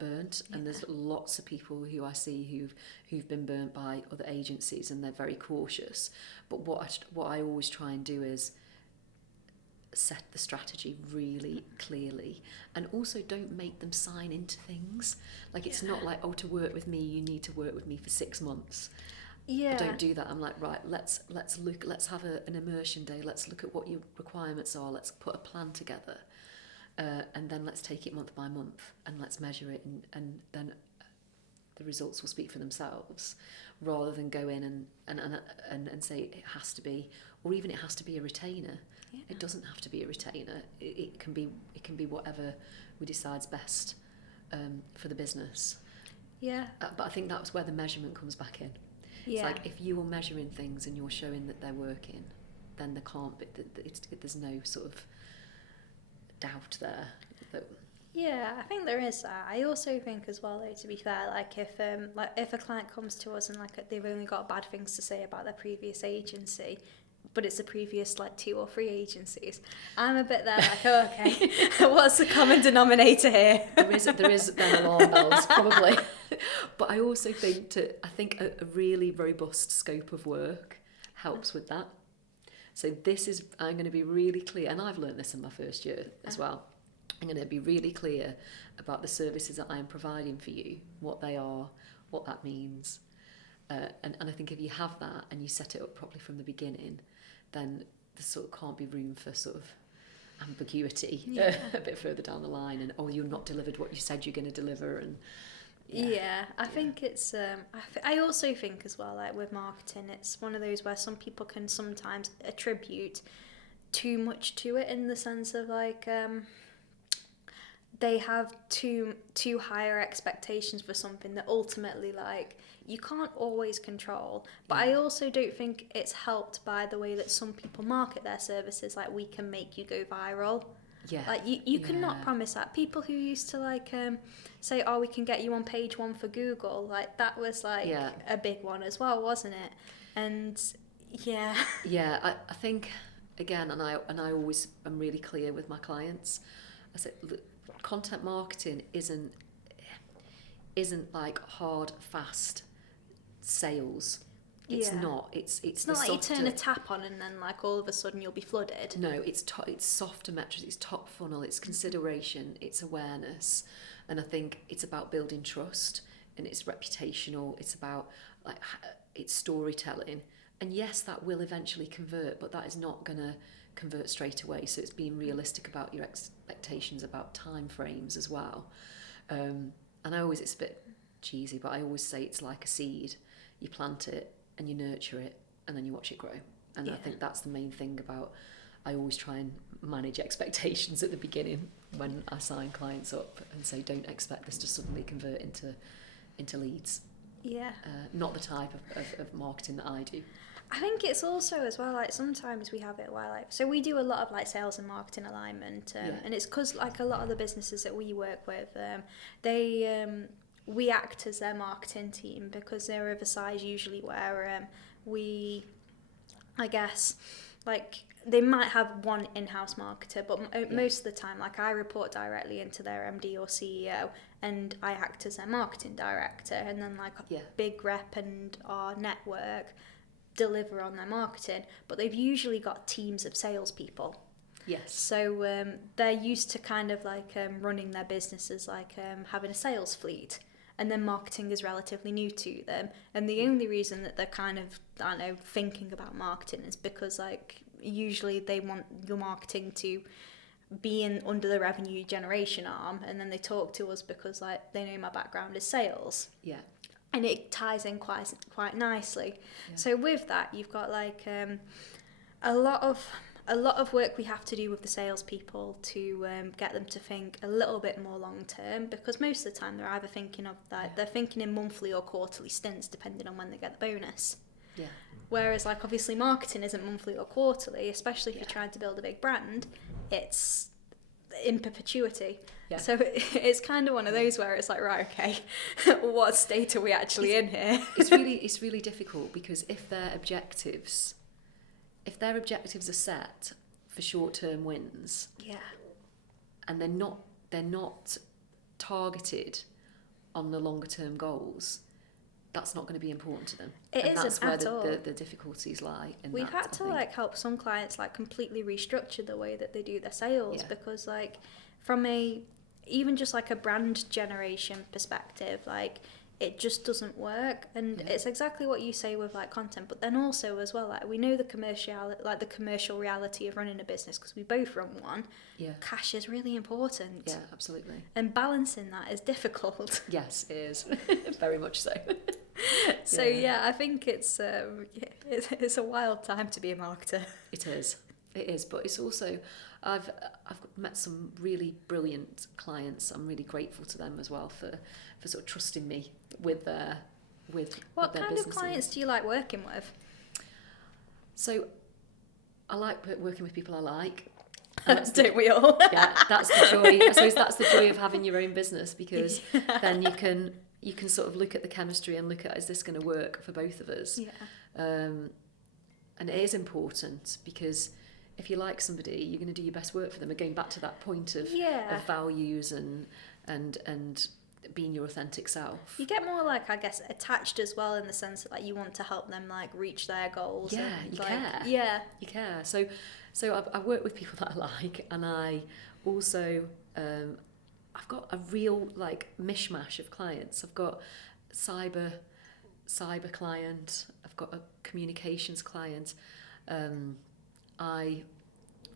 burnt, and there's lots of people who I see who've been burnt by other agencies, and they're very cautious. But what I always try and do is set the strategy really clearly, and also don't make them sign into things. Like it's not like, oh, to work with me you need to work with me for 6 months. Yeah. I don't do that. I'm like, right, let's have an immersion day, let's look at what your requirements are, let's put a plan together, and then let's take it month by month and let's measure it, and then the results will speak for themselves, rather than go in and say it has to be, or even it has to be a retainer. Yeah. It doesn't have to be a retainer. It can be whatever we decide's best for the business. Yeah. But I think that's where the measurement comes back in. Yeah. It's like if you are measuring things and you're showing that they're working, then there can't be. There's no sort of doubt there Yeah, I think there is that. I also think as well, though, to be fair, like if a client comes to us and like they've only got bad things to say about their previous agency, but it's the previous like 2 or 3 agencies, I'm a bit there like, oh, okay, what's the common denominator here? There is then alarm bells probably, but I also think a really robust scope of work helps with that. So I'm going to be really clear, and I've learned this in my first year as well. I'm going to be really clear about the services that I am providing for you, what they are, what that means. And I think if you have that and you set it up properly from the beginning, then there sort of can't be room for sort of ambiguity a bit further down the line, and you're not delivered what you said you're going to deliver. And I think it's I also think as well, like with marketing, it's one of those where some people can sometimes attribute too much to it, in the sense of like they have too higher expectations for something that ultimately like you can't always control. But I also don't think it's helped by the way that some people market their services, like we can make you go viral. Yeah. Like you cannot promise that. People who used to like say, oh, we can get you on page 1 for Google, like that was like a big one as well, wasn't it? And I think again, and I always am really clear with my clients. I said, look, content marketing isn't like hard, fast sales. It's not. It's not like softer, you turn a tap on and then like all of a sudden you'll be flooded. No, it's softer metrics. It's top funnel. It's consideration. It's awareness, and I think it's about building trust, and it's reputational. It's about like it's storytelling, and yes, that will eventually convert, but that is not going to convert straight away. So it's being realistic about your expectations, about time frames as well. And it's a bit cheesy, but I always say it's like a seed. You plant it and you nurture it, and then you watch it grow. And I think that's the main thing about, I always try and manage expectations at the beginning when I sign clients up, and say, don't expect this to suddenly convert into leads. Not the type of marketing that I do. I think it's also as well, like sometimes we have it where like, so we do a lot of like sales and marketing alignment, and it's because like a lot of the businesses that we work with, we act as their marketing team, because they're of a size usually where I guess like they might have one in-house marketer, but most of the time, like I report directly into their MD or CEO, and I act as their marketing director, and then like big rep and our network deliver on their marketing, but they've usually got teams of salespeople. Yes. So they're used to kind of like running their businesses like having a sales fleet, and then marketing is relatively new to them. And the only reason that they're kind of, I don't know, thinking about marketing is because like usually they want your marketing to be under the revenue generation arm, and then they talk to us because like they know my background is sales. Yeah. And it ties in quite nicely. Yeah. So with that, you've got like a lot of work we have to do with the salespeople to get them to think a little bit more long term, because most of the time they're either thinking of that they're thinking in monthly or quarterly stints depending on when they get the bonus. Yeah. Whereas like obviously marketing isn't monthly or quarterly, especially if you're trying to build a big brand. It's in perpetuity. Yeah. So it's kind of one of those where it's like, right, okay, what state are we actually in here? It's really difficult, because if their objectives are set for short-term wins, and they're not targeted on the longer-term goals, that's not going to be important to them. That's where the difficulties lie. We've had to like help some clients like completely restructure the way that they do their sales, because like from even just like a brand generation perspective, like it just doesn't work. And it's exactly what you say with like content, but then also as well, like we know the commercial reality of running a business, because we both run one. Cash is really important. Absolutely. And balancing that is difficult. Yes, it is. Very much so. So I think it's a wild time to be a marketer. It is, but it's also, I've met some really brilliant clients. I'm really grateful to them as well for sort of trusting me with their What their kind businesses. of clients do you like working with? So I like working with people I like. Don't we all? Yeah, that's the joy. I suppose that's the joy of having your own business, because then you can sort of look at the chemistry and look at, is this going to work for both of us? And it is important, because if you like somebody, you're going to do your best work for them. And going back to that point of values and being your authentic self. You get more, like, I guess, attached as well, in the sense that, like, you want to help them, like, reach their goals. Yeah, and, you like, care. Yeah. You care. So I work with people that I like, and I also, I've got a real, like, mishmash of clients. I've got cyber client, I've got a communications client, I've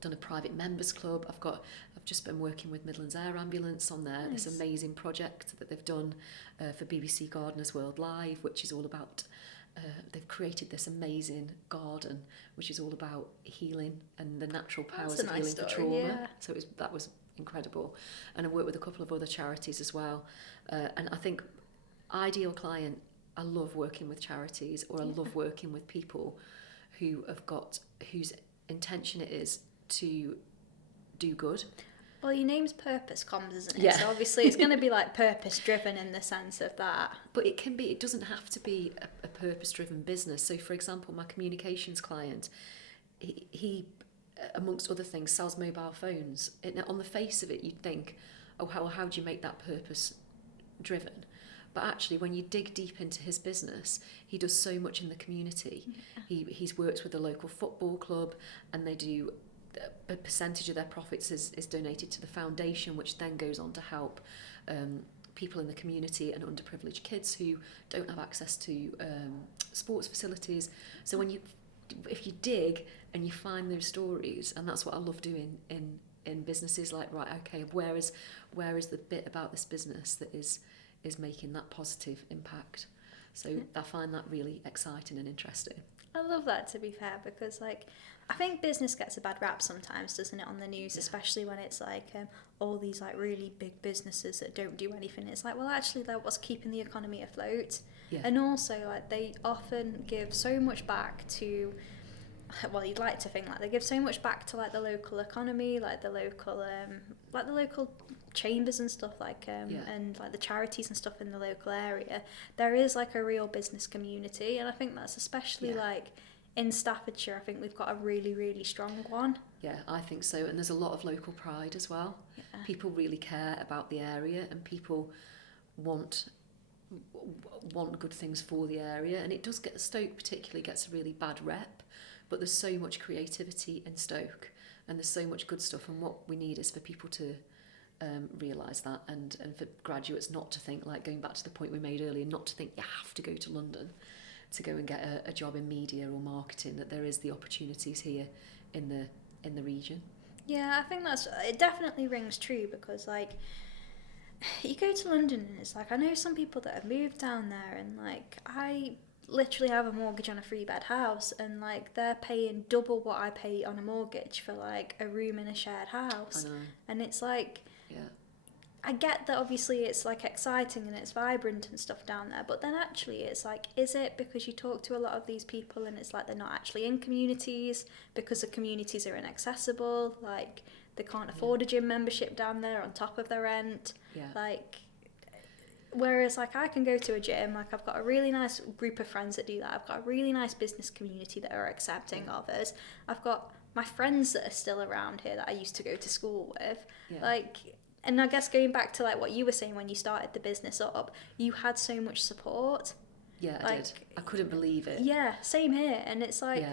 done a private members club, I've just been working with Midlands Air Ambulance on this amazing project that they've done for BBC Gardeners World Live, which is all about, they've created this amazing garden which is all about healing and the natural powers of healing for trauma. So that was incredible. And I worked with a couple of other charities as well, and I think ideal client, I love working with charities, or I love working with people whose intention it is to do good. Well, your name's Purpose Comms, isn't it? Yeah. So obviously it's going to be, like, purpose driven in the sense of that. But it doesn't have to be a purpose driven business. So, for example, my communications client, he amongst other things, sells mobile phones. On the face of it, you'd think, oh, how do you make that purpose driven? But actually, when you dig deep into his business, he does so much in the community. Yeah. He's worked with the local football club, and they do a percentage of their profits is donated to the foundation, which then goes on to help people in the community and underprivileged kids who don't have access to sports facilities. So if you dig and you find those stories, and that's what I love doing in businesses, like, right, okay, where is the bit about this business that is making that positive impact? So I find that really exciting and interesting. I love that, to be fair, because, like, I think business gets a bad rap sometimes, doesn't it, on the news, especially when it's like all these, like, really big businesses that don't do anything. It's like, well, actually, they're what's keeping the economy afloat. Yeah. And also, like, they often give so much back to, well, you'd like to think, like, they give so much back to, like, the local economy, like the local chambers and stuff, like and, like, the charities and stuff in the local area. There is, like, a real business community, and I think that's especially like in Staffordshire. I think we've got a really, really strong one. Yeah, I think so. And there's a lot of local pride as well. Yeah. People really care about the area, and people want good things for the area. And it does Stoke particularly gets a really bad rep, but there's so much creativity in Stoke, and there's so much good stuff, and what we need is for people to realise that, and for graduates not to think, like, going back to the point we made earlier, not to think you have to go to London to go and get a job in media or marketing, that there is the opportunities here in the region. Yeah, I think it definitely rings true, because, like, you go to London and it's like, I know some people that have moved down there, and, like, I literally have a mortgage on a 3-bed house, and, like, they're paying double what I pay on a mortgage for, like, a room in a shared house. I know. And it's like, I get that obviously it's, like, exciting and it's vibrant and stuff down there, but then actually it's like, is it because you talk to a lot of these people and it's like they're not actually in communities, because the communities are inaccessible, like, they can't afford a gym membership down there on top of their rent, like, whereas, like, I can go to a gym, like, I've got a really nice group of friends that do that, I've got a really nice business community that are accepting of us, I've got my friends that are still around here that I used to go to school with, like. And I guess going back to, like, what you were saying when you started the business up, you had so much support. Yeah, like, I did. I couldn't believe it. Yeah, same here. And it's like,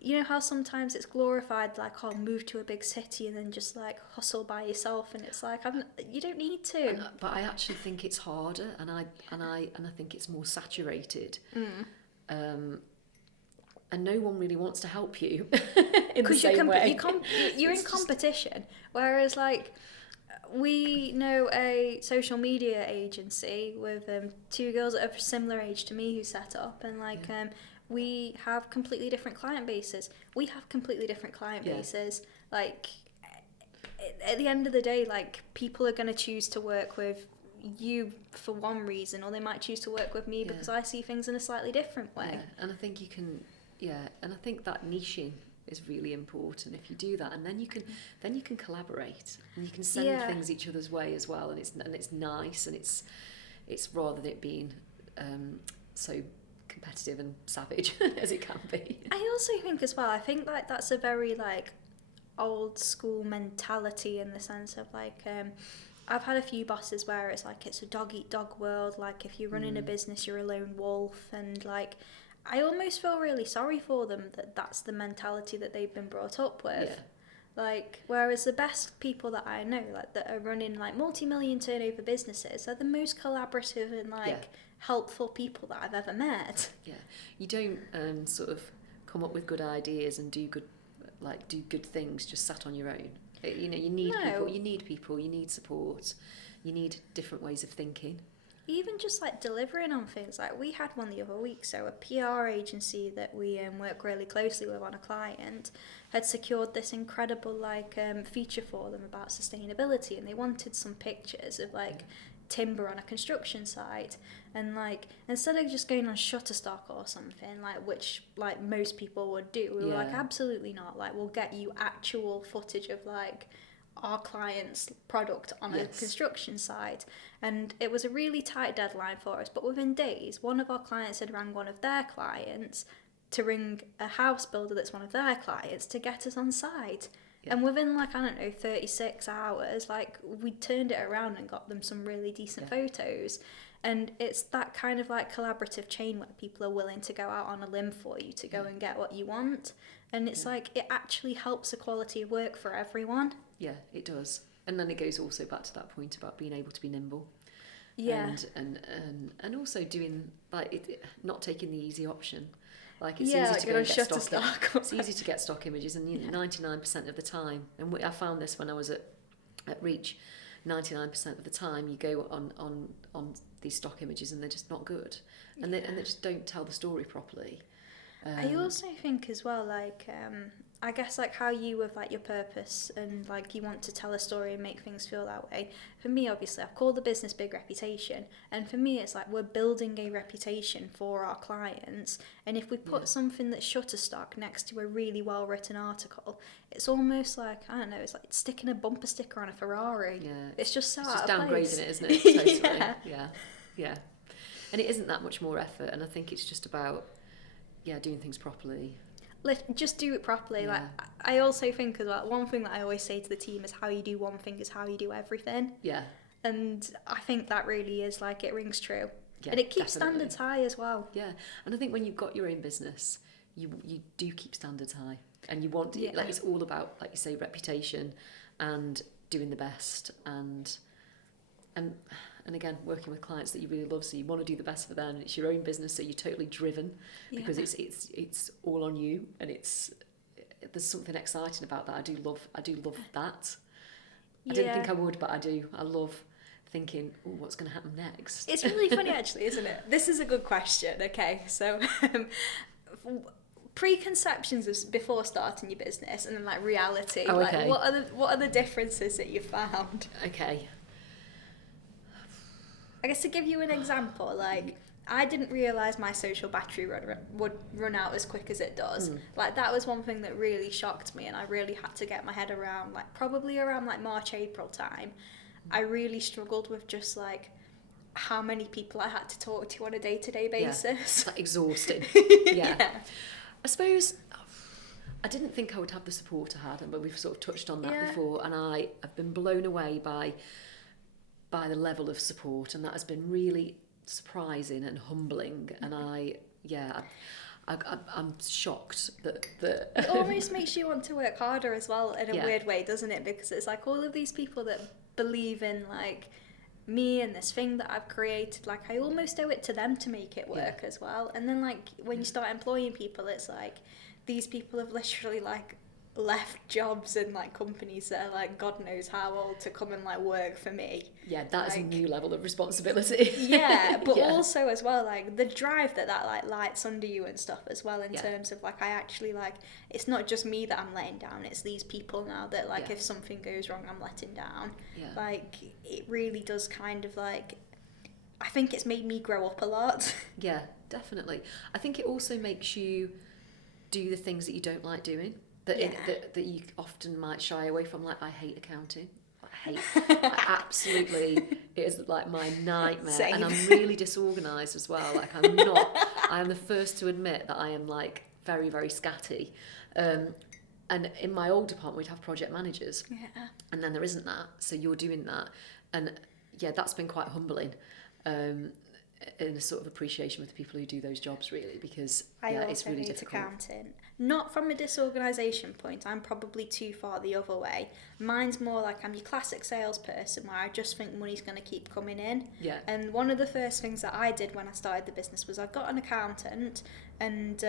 you know how sometimes it's glorified, like, oh, move to a big city and then just, like, hustle by yourself. And it's like, you don't need to. But I actually think it's harder, and I think it's more saturated. And no one really wants to help you in the same way. You're in competition. Whereas, like, we know a social media agency with 2 girls that are similar age to me who set up, and, like, we have completely different client bases. We have completely different client bases. Like, at the end of the day, like, people are going to choose to work with you for one reason, or they might choose to work with me because I see things in a slightly different way. And I think you can, and I think that niching is really important. If you do that, and then you can collaborate, and you can send things each other's way as well, and it's nice, and it's rather than it being so competitive and savage as it can be. I also think as well, I think like that's a very like old school mentality in the sense of like I've had a few bosses where it's like it's a dog eat dog world, like if you're running a business you're a lone wolf, and like I almost feel really sorry for them that that's the mentality that they've been brought up with. Like, whereas the best people that I know, like that are running like multi-million turnover businesses, are the most collaborative and like helpful people that I've ever met. Yeah, you don't sort of come up with good ideas and do good things just sat on your own. You know, you need people, you need support, you need different ways of thinking. Even just like delivering on things, like we had one the other week, so a PR agency that we work really closely with on a client had secured this incredible like feature for them about sustainability, and they wanted some pictures of like timber on a construction site, and like instead of just going on Shutterstock or something like which like most people would do, we were like absolutely not, like we'll get you actual footage of like our client's product on a construction site. And it was a really tight deadline for us, but within days one of our clients had rang one of their clients to ring a house builder that's one of their clients to get us on site. And within like, I don't know, 36 hours, like we turned it around and got them some really decent photos. And it's that kind of like collaborative chain where people are willing to go out on a limb for you to go and get what you want. And it's like, it actually helps the quality of work for everyone. Yeah, it does. And then it goes also back to that point about being able to be nimble. And also doing like not taking the easy option. Like it's easy to go and get stock. It's easy to get stock images, and 99% of the time, and I found this when I was at Reach, 99% of the time you go on these stock images and they're just not good, and they just don't tell the story properly. I also think as well, like I guess like how you with like your purpose and like you want to tell a story and make things feel that way. For me, obviously, I've called the business Big Reputation, and for me it's like we're building a reputation for our clients, and if we put something that's Shutterstock next to a really well written article, it's almost like, I don't know, it's like sticking a bumper sticker on a Ferrari. It's just so out of place. Downgrading it, isn't it? Totally. Yeah. And it isn't that much more effort, and I think it's just about doing things properly. Just do it properly. Like I also think as well, one thing that I always say to the team is how you do one thing is how you do everything. And I think that really is like, it rings true. And it keeps standards high as well. And I think when you've got your own business, you do keep standards high, and you want like it's all about, like you say, reputation and doing the best, and again, working with clients that you really love, so you want to do the best for them, and it's your own business, so you're totally driven because it's all on you, and there's something exciting about that. I do love that. I didn't think I would, but I do. I love thinking, what's going to happen next? It's really funny actually, isn't it? This is a good question. Okay, so preconceptions of before starting your business, and then like reality. Like, what are the differences that you found? Okay. I guess to give you an example, like I didn't realise my social battery would run out as quick as it does. Like that was one thing that really shocked me, and I really had to get my head around, like probably around like March, April time. I really struggled with just like how many people I had to talk to on a day-to-day basis. It's like exhausting. I suppose I didn't think I would have the support I had, but we've sort of touched on that before, and I have been blown away by the level of support, and that has been really surprising and humbling. And I'm shocked that it almost makes you want to work harder as well in a weird way, doesn't it? Because it's like all of these people that believe in like me and this thing that I've created, like I almost owe it to them to make it work as well. And then like when you start employing people, it's like these people have literally like left jobs in like companies that are like God knows how old to come and like work for me. That is a new level of responsibility. But also as well, like the drive that like lights under you and stuff as well, in terms of like I actually like, it's not just me that I'm letting down, it's these people now that like if something goes wrong I'm letting down. Like it really does kind of like, I think it's made me grow up a lot. Definitely. I think it also makes you do the things that you don't like doing. that you often might shy away from. Like, I hate accounting. I absolutely, it is like my nightmare. Same. And I'm really disorganised as well. Like, I am the first to admit that I am like very, very scatty. And in my old department, we'd have project managers. Yeah. And then there isn't that. So you're doing that. And yeah, that's been quite humbling. In a sort of appreciation with the people who do those jobs, really, because it's really difficult. Accounting. Not from a disorganisation point, I'm probably too far the other way. Mine's more like I'm your classic salesperson where I just think money's going to keep coming in. Yeah. And one of the first things that I did when I started the business was I got an accountant, and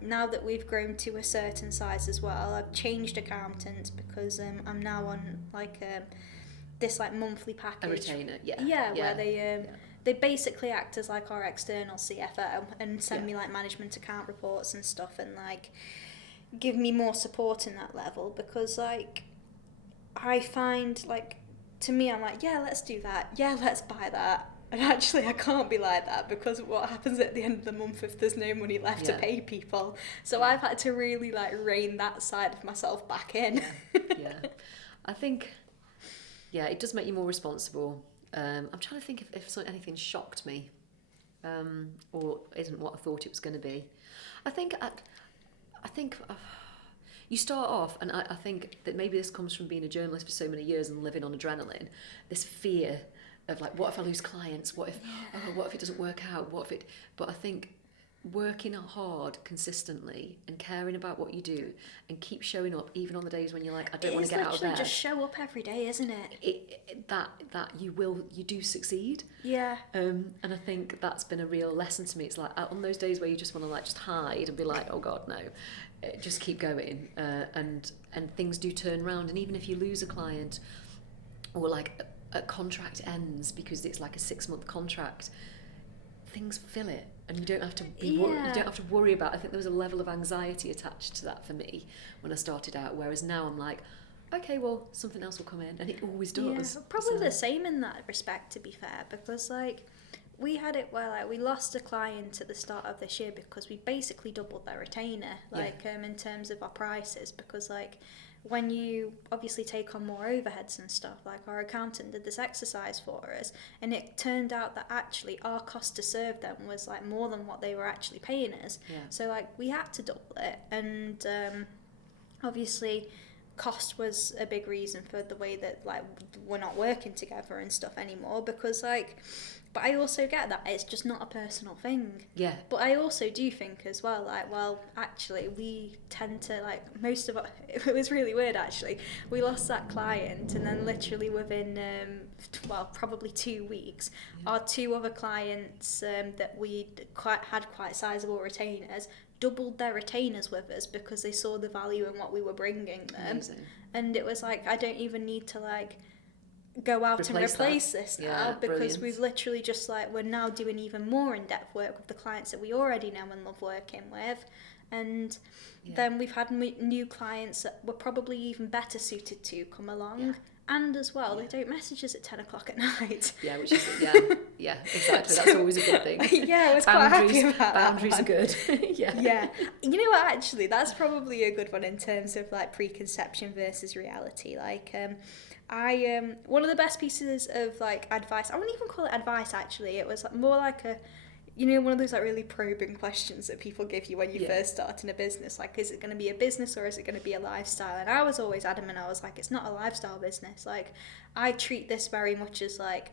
now that we've grown to a certain size as well, I've changed accountants because I'm now on like this like monthly package. A retainer, where they basically act as like our external CFO and send me like management account reports and stuff, and like give me more support in that level, because like I find like, to me, I'm like, yeah, let's do that, yeah, let's buy that. And actually I can't be like that, because what happens at the end of the month if there's no money left to pay people? So I've had to really like rein that side of myself back in. Yeah. I think, it does make you more responsible. I'm trying to think if anything shocked me, or isn't what I thought it was going to be. I think you start off, and I think that maybe this comes from being a journalist for so many years and living on adrenaline. This fear of like, what if I lose clients? What if it doesn't work out? But I think working hard consistently and caring about what you do and keep showing up even on the days when you're like, I don't want to get out of bed. Just show up every day, isn't it? That you do succeed. Yeah. And I think that's been a real lesson to me. It's like on those days where you just want to like just hide and be like, oh God, no, just keep going. And things do turn around. And even if you lose a client, or like a contract ends because it's like a 6-month contract, things fill it. And you don't have to you don't have to worry about. I think there was a level of anxiety attached to that for me when I started out. Whereas now I'm like, okay, well, something else will come in, and it always does. Yeah, probably the same in that respect, to be fair, because like we had it where like we lost a client at the start of this year because we basically doubled their retainer, like in terms of our prices, because like when you obviously take on more overheads and stuff, like our accountant did this exercise for us, and it turned out that actually our cost to serve them was like more than what they were actually paying us. So like we had to double it, and obviously cost was a big reason for the way that like we're not working together and stuff anymore, because like, but I also get that it's just not a personal thing. Yeah. But I also do think as well, like, well, actually, we tend to, like, most of our, it was really weird, actually. We lost that client, and then literally within, probably 2 weeks, our 2 other clients that we had quite sizable retainers doubled their retainers with us because they saw the value in what we were bringing them. Amazing. And it was like, I don't even need to, like, go out and replace this now, because we've literally just like, we're now doing even more in-depth work with the clients that we already know and love working with, and then we've had new clients that were probably even better suited to come along, and as well they don't message us at 10 o'clock at night, which is exactly, that's always a good thing. I was quite happy about boundaries that are good. You know what, actually that's probably a good one in terms of like preconception versus reality. Like one of the best pieces of like advice, I wouldn't even call it advice actually, it was more like a, one of those like really probing questions that people give you when you first start in a business, like, is it going to be a business or is it going to be a lifestyle? And I was always adamant, I was like, it's not a lifestyle business. Like, I treat this very much as like,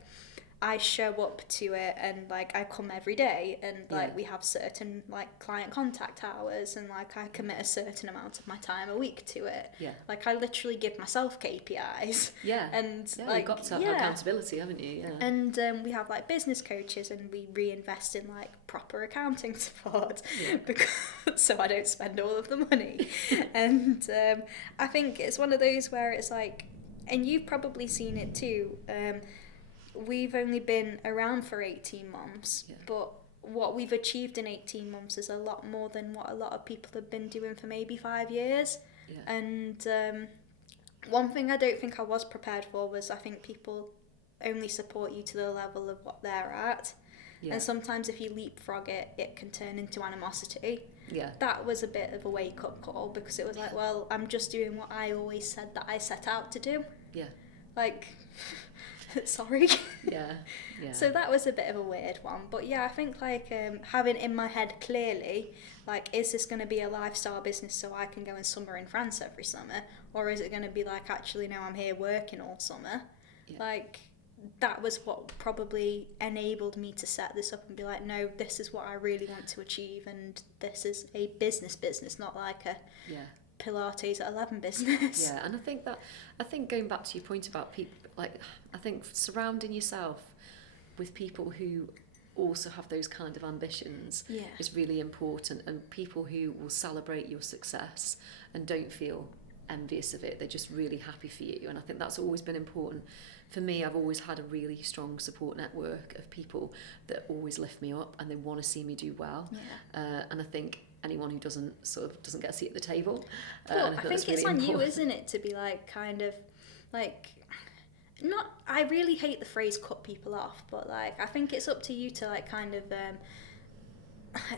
I show up to it, and like I come every day, and like we have certain like client contact hours, and like I commit a certain amount of my time a week to it. Like I literally give myself KPIs. And like, you've got to have accountability, haven't you? And we have like business coaches, and we reinvest in like proper accounting support because so I don't spend all of the money. And I think it's one of those where it's like, and you've probably seen it too, we've only been around for 18 months, but what we've achieved in 18 months is a lot more than what a lot of people have been doing for maybe 5 years. And one thing I don't think I was prepared for was, I think people only support you to the level of what they're at. and sometimes if you leapfrog it, it can turn into animosity. Yeah. That was a bit of a wake-up call, because it was like, well, I'm just doing what I always said that I set out to do. Yeah. Like, sorry. Yeah. Yeah. So that was a bit of a weird one. But yeah, I think like having in my head clearly, like, is this going to be a lifestyle business so I can go and summer in France every summer? Or is it going to be like, actually, no, I'm here working all summer? Yeah. Like, that was what probably enabled me to set this up and be like, no, this is what I really want to achieve, and this is a business, not like a Pilates at 11 business. Yeah, and I think going back to your point about people, like, I think surrounding yourself with people who also have those kind of ambitions is really important, and people who will celebrate your success and don't feel envious of it. They're just really happy for you, and I think that's always been important. For me, I've always had a really strong support network of people that always lift me up and they want to see me do well. And I think anyone who doesn't get a seat at the table. Well, I think it's on you, isn't it, to be like, kind of like, not, I really hate the phrase cut people off, but like, I think it's up to you to like kind of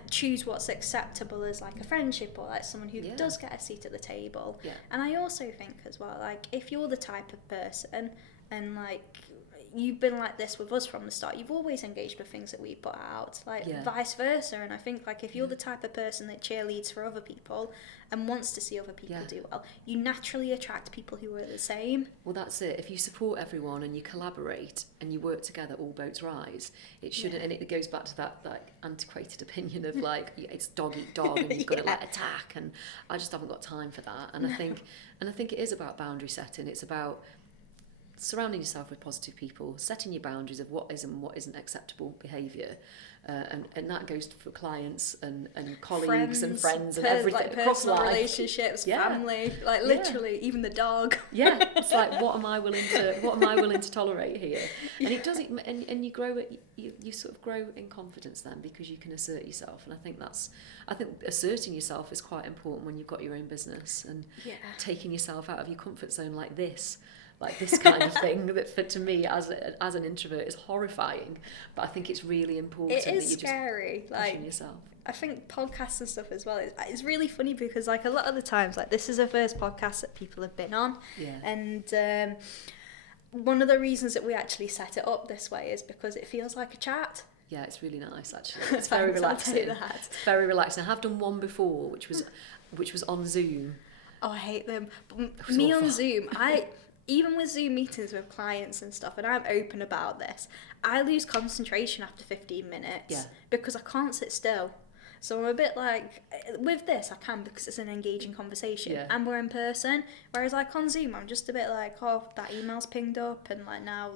choose what's acceptable as like a friendship, or like someone who does get a seat at the table. And I also think as well, like, if you're the type of person, and like, you've been like this with us from the start, you've always engaged with things that we put out, like vice versa. And I think like, if you're the type of person that cheerleads for other people and wants to see other people do well, you naturally attract people who are the same. Well, that's it. If you support everyone and you collaborate and you work together, all boats rise. It shouldn't, and it goes back to that like antiquated opinion of like, it's dog eat dog and you've got to like attack, and I just haven't got time for that. And I think it is about boundary setting. It's about surrounding yourself with positive people, setting your boundaries of what is and what isn't acceptable behaviour, and that goes for clients and colleagues and friends and everything, like across personal life. Relationships, family, like literally even the dog. It's like, what am I willing to tolerate here? And it does it, and you grow it. You sort of grow in confidence then, because you can assert yourself. And I think asserting yourself is quite important when you've got your own business, and taking yourself out of your comfort zone like this kind of thing, that to me as an introvert is horrifying, but I think it's really important. It is scary, like yourself. I think podcasts and stuff as well, it's really funny, because like a lot of the times, like, this is the first podcast that people have been on, and one of the reasons that we actually set it up this way is because it feels like a chat. Yeah, it's really nice actually. It's very relaxing. It's very relaxing. I have done one before, which was on Zoom. Oh, I hate them. Me on Zoom, even with Zoom meetings with clients and stuff, and I'm open about this, I lose concentration after 15 minutes because I can't sit still. So I'm a bit like, with this I can, because it's an engaging conversation and we're in person, whereas like on Zoom I'm just a bit like, oh, that email's pinged up, and like now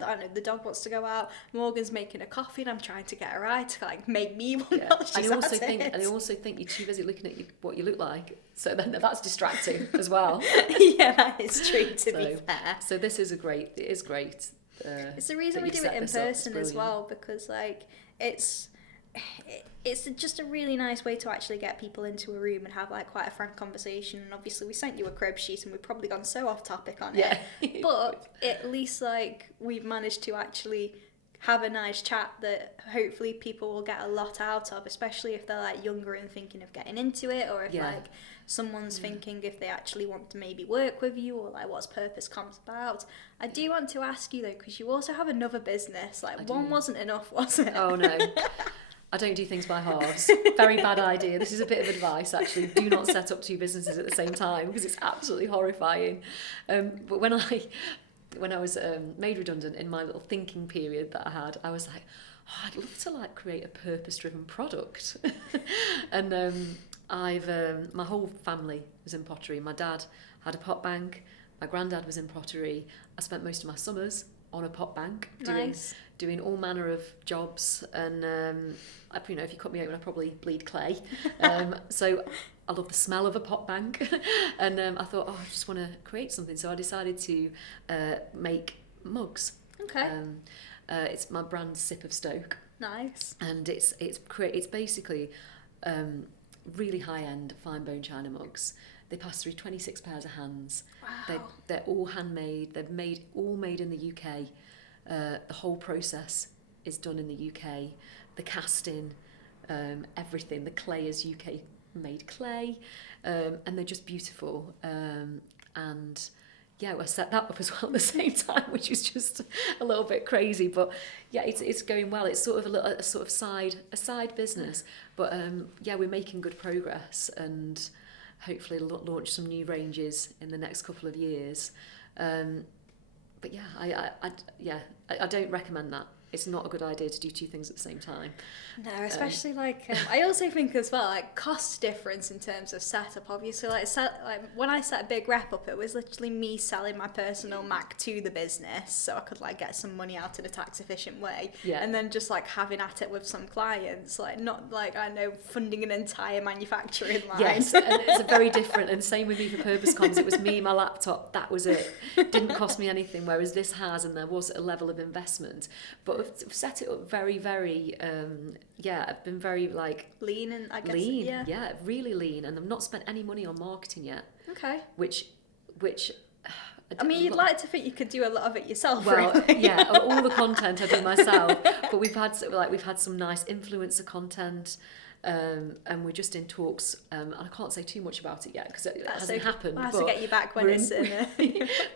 I don't know, the dog wants to go out, Morgan's making a coffee and I'm trying to get her right to like make me one while she's and I also think you're too busy looking at what you look like, so then that's distracting as well. Yeah, that is true, to be fair. So this is great. It's the reason we do it in person as well, because like it's just a really nice way to actually get people into a room and have like quite a frank conversation. And obviously we sent you a crib sheet and we've probably gone so off topic on it, but at least like we've managed to actually have a nice chat that hopefully people will get a lot out of, especially if they're like younger and thinking of getting into it, or if like someone's thinking if they actually want to maybe work with you, or like what's purpose comes about. I do want to ask you though, because you also have another business, like one wasn't enough, was it? Oh no. I don't do things by halves. Very bad idea. This is a bit of advice, actually. Do not set up two businesses at the same time, because it's absolutely horrifying. But when I was made redundant, in my little thinking period that I had, I was like, oh, I'd love to like create a purpose-driven product. And my whole family was in pottery. My dad had a pot bank. My granddad was in pottery. I spent most of my summers on a pot bank doing all manner of jobs, and if you cut me open I probably bleed clay, so I love the smell of a pot bank. And I thought, I just want to create something, so I decided to make mugs. It's my brand Sip of Stoke. Nice. And it's basically really high-end fine bone china mugs. They pass through 26 pairs of hands. Wow. They're all handmade. They're all made in the UK. The whole process is done in the UK. The casting, everything. The clay is UK made clay, and they're just beautiful. And yeah, I set that up as well at the same time, which is just a little bit crazy. But yeah, it's going well. It's sort of a sort of side business, but yeah, we're making good progress, and hopefully launch some new ranges in the next couple of years. But yeah, I don't recommend that. It's not a good idea to do two things at the same time. No, especially I also think as well, like, cost difference in terms of setup. Obviously, like when I set a big rep up, it was literally me selling my personal Mac to the business so I could like get some money out in a tax efficient way. Yeah. And then just like having at it with some clients, like not like, I know, funding an entire manufacturing line. Yes, and it's a very different, and same with me for Purpose Comms. It was me, my laptop, that was it. Didn't cost me anything, whereas this has, and there was a level of investment. But I've set it up very, very, I've been very like lean, and I guess lean, yeah, really lean, and I've not spent any money on marketing yet. Okay. Which I mean, you'd like to think you could do a lot of it yourself. Well, really. Yeah, all the content I do myself, but we've had some nice influencer content. And we're just in talks, and I can't say too much about it yet because it hasn't happened. We'll have to get you back when it's in.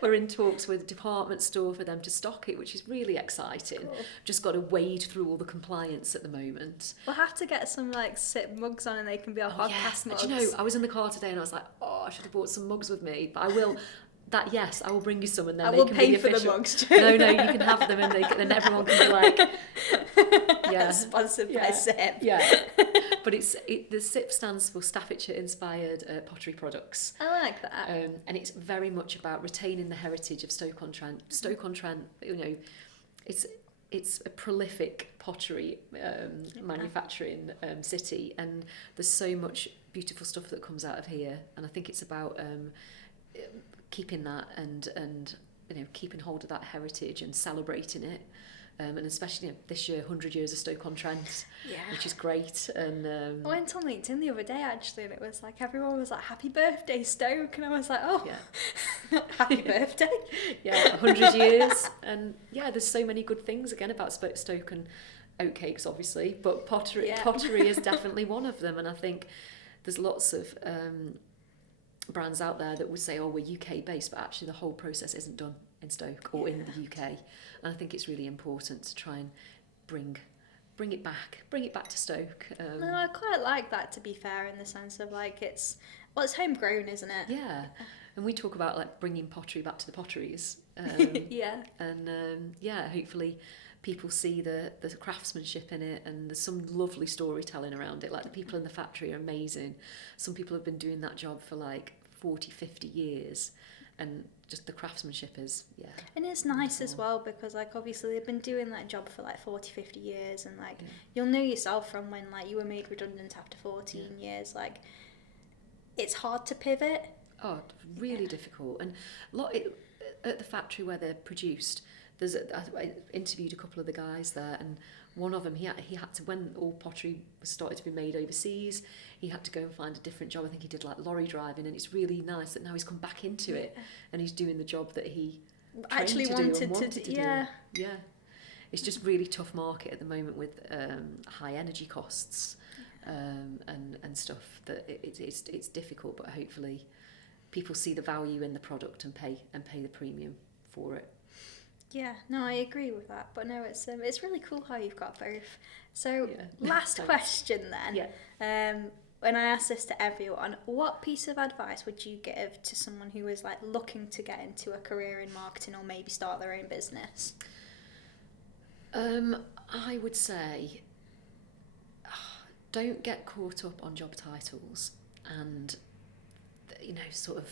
We're in talks with a department store for them to stock it, which is really exciting. Cool. Just got to wade through all the compliance at the moment. We'll have to get some like SIP mugs on, and they can be our podcast mugs. Do you know, I was in the car today and I was like, I should have bought some mugs with me, but I will. Yes, I will bring you some, and then I will pay for the mugs. No, you can have them, and then everyone can be like, sponsored by SIP. Yeah, but the SIP stands for Staffordshire Inspired Pottery Products. I like that. And it's very much about retaining the heritage of Stoke-on-Trent. Stoke-on-Trent, you know, it's a prolific pottery manufacturing city, and there's so much beautiful stuff that comes out of here, and I think it's about keeping that and you know, keeping hold of that heritage and celebrating it, and especially this year 100 years of Stoke-on-Trent, which is great. And I went on LinkedIn the other day actually, and it was like everyone was like, happy birthday Stoke, and I was like, happy birthday. 100 years, and there's so many good things again about Stoke, and oatcakes obviously, but pottery is definitely one of them. And I think there's lots of brands out there that would say, we're UK based, but actually the whole process isn't done in Stoke or in the UK. And I think it's really important to try and bring it back to Stoke. No, I quite like that, to be fair, in the sense of like it's homegrown, isn't it? Yeah, and we talk about like bringing pottery back to the potteries. And hopefully people see the craftsmanship in it, and there's some lovely storytelling around it. Like the people in the factory are amazing. Some people have been doing that job for like 40, 50 years, and just the craftsmanship is, And it's nice as well, because like obviously they've been doing that job for like 40, 50 years, and like you'll know yourself from when like you were made redundant after 14 years, like it's hard to pivot. Really difficult. And at the factory where they're produced, I interviewed a couple of the guys there, and one of them, he had to, when all pottery was started to be made overseas, he had to go and find a different job. I think he did like lorry driving, and it's really nice that now he's come back into it, and he's doing the job that he actually wanted to do. Yeah. It's just really tough market at the moment with high energy costs and stuff. That it's difficult, but hopefully people see the value in the product and pay the premium for it. Yeah, no, I agree with that. But no, it's really cool how you've got both. So, last question then. Yeah. When I ask this to everyone, what piece of advice would you give to someone who is like looking to get into a career in marketing or maybe start their own business? I would say, don't get caught up on job titles and, you know, sort of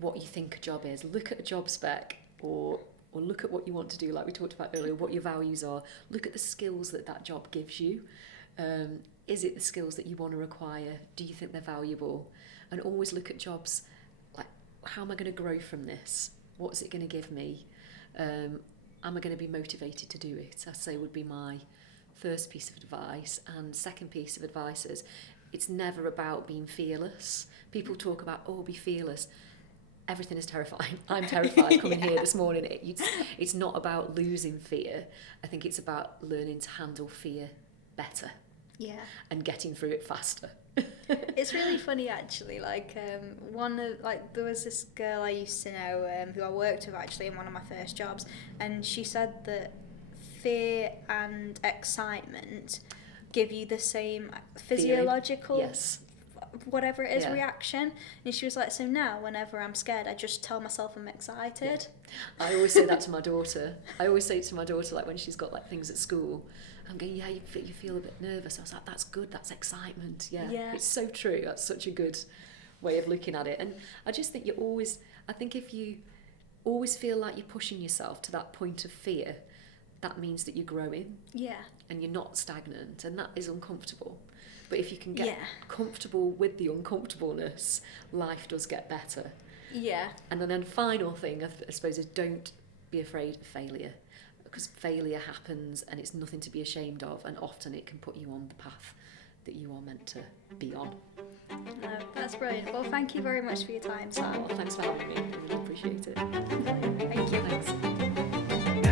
what you think a job is. Look at a job spec, or look at what you want to do, like we talked about earlier, what your values are. Look at the skills that job gives you. Is it the skills that you want to require? Do you think they're valuable? And always look at jobs like, how am I going to grow from this? What's it going to give me? Am I going to be motivated to do it? I say would be my first piece of advice. And second piece of advice is, it's never about being fearless. People talk about, be fearless. everything is terrifying. I'm terrified coming here this morning. It's not about losing fear. I think it's about learning to handle fear better. Yeah. And getting through it faster. It's really funny actually, there was this girl I used to know who I worked with actually in one of my first jobs, and she said that fear and excitement give you the same physiological whatever it is reaction. And she was like, so now whenever I'm scared I just tell myself I'm excited. I always say that to my daughter. Like when she's got like things at school, I'm going, you feel a bit nervous. I was like, that's good, that's excitement. Yeah. It's so true. That's such a good way of looking at it. And I just think if you always feel like you're pushing yourself to that point of fear, that means that you're growing. Yeah. And you're not stagnant, and that is uncomfortable. But if you can get comfortable with the uncomfortableness, life does get better. Yeah. And then the final thing, I suppose, is don't be afraid of failure. Because failure happens and it's nothing to be ashamed of, and often it can put you on the path that you are meant to be on. No, that's brilliant. Well, thank you very much for your time, Sam. Well, thanks for having me. I really appreciate it. Thank you. Thanks.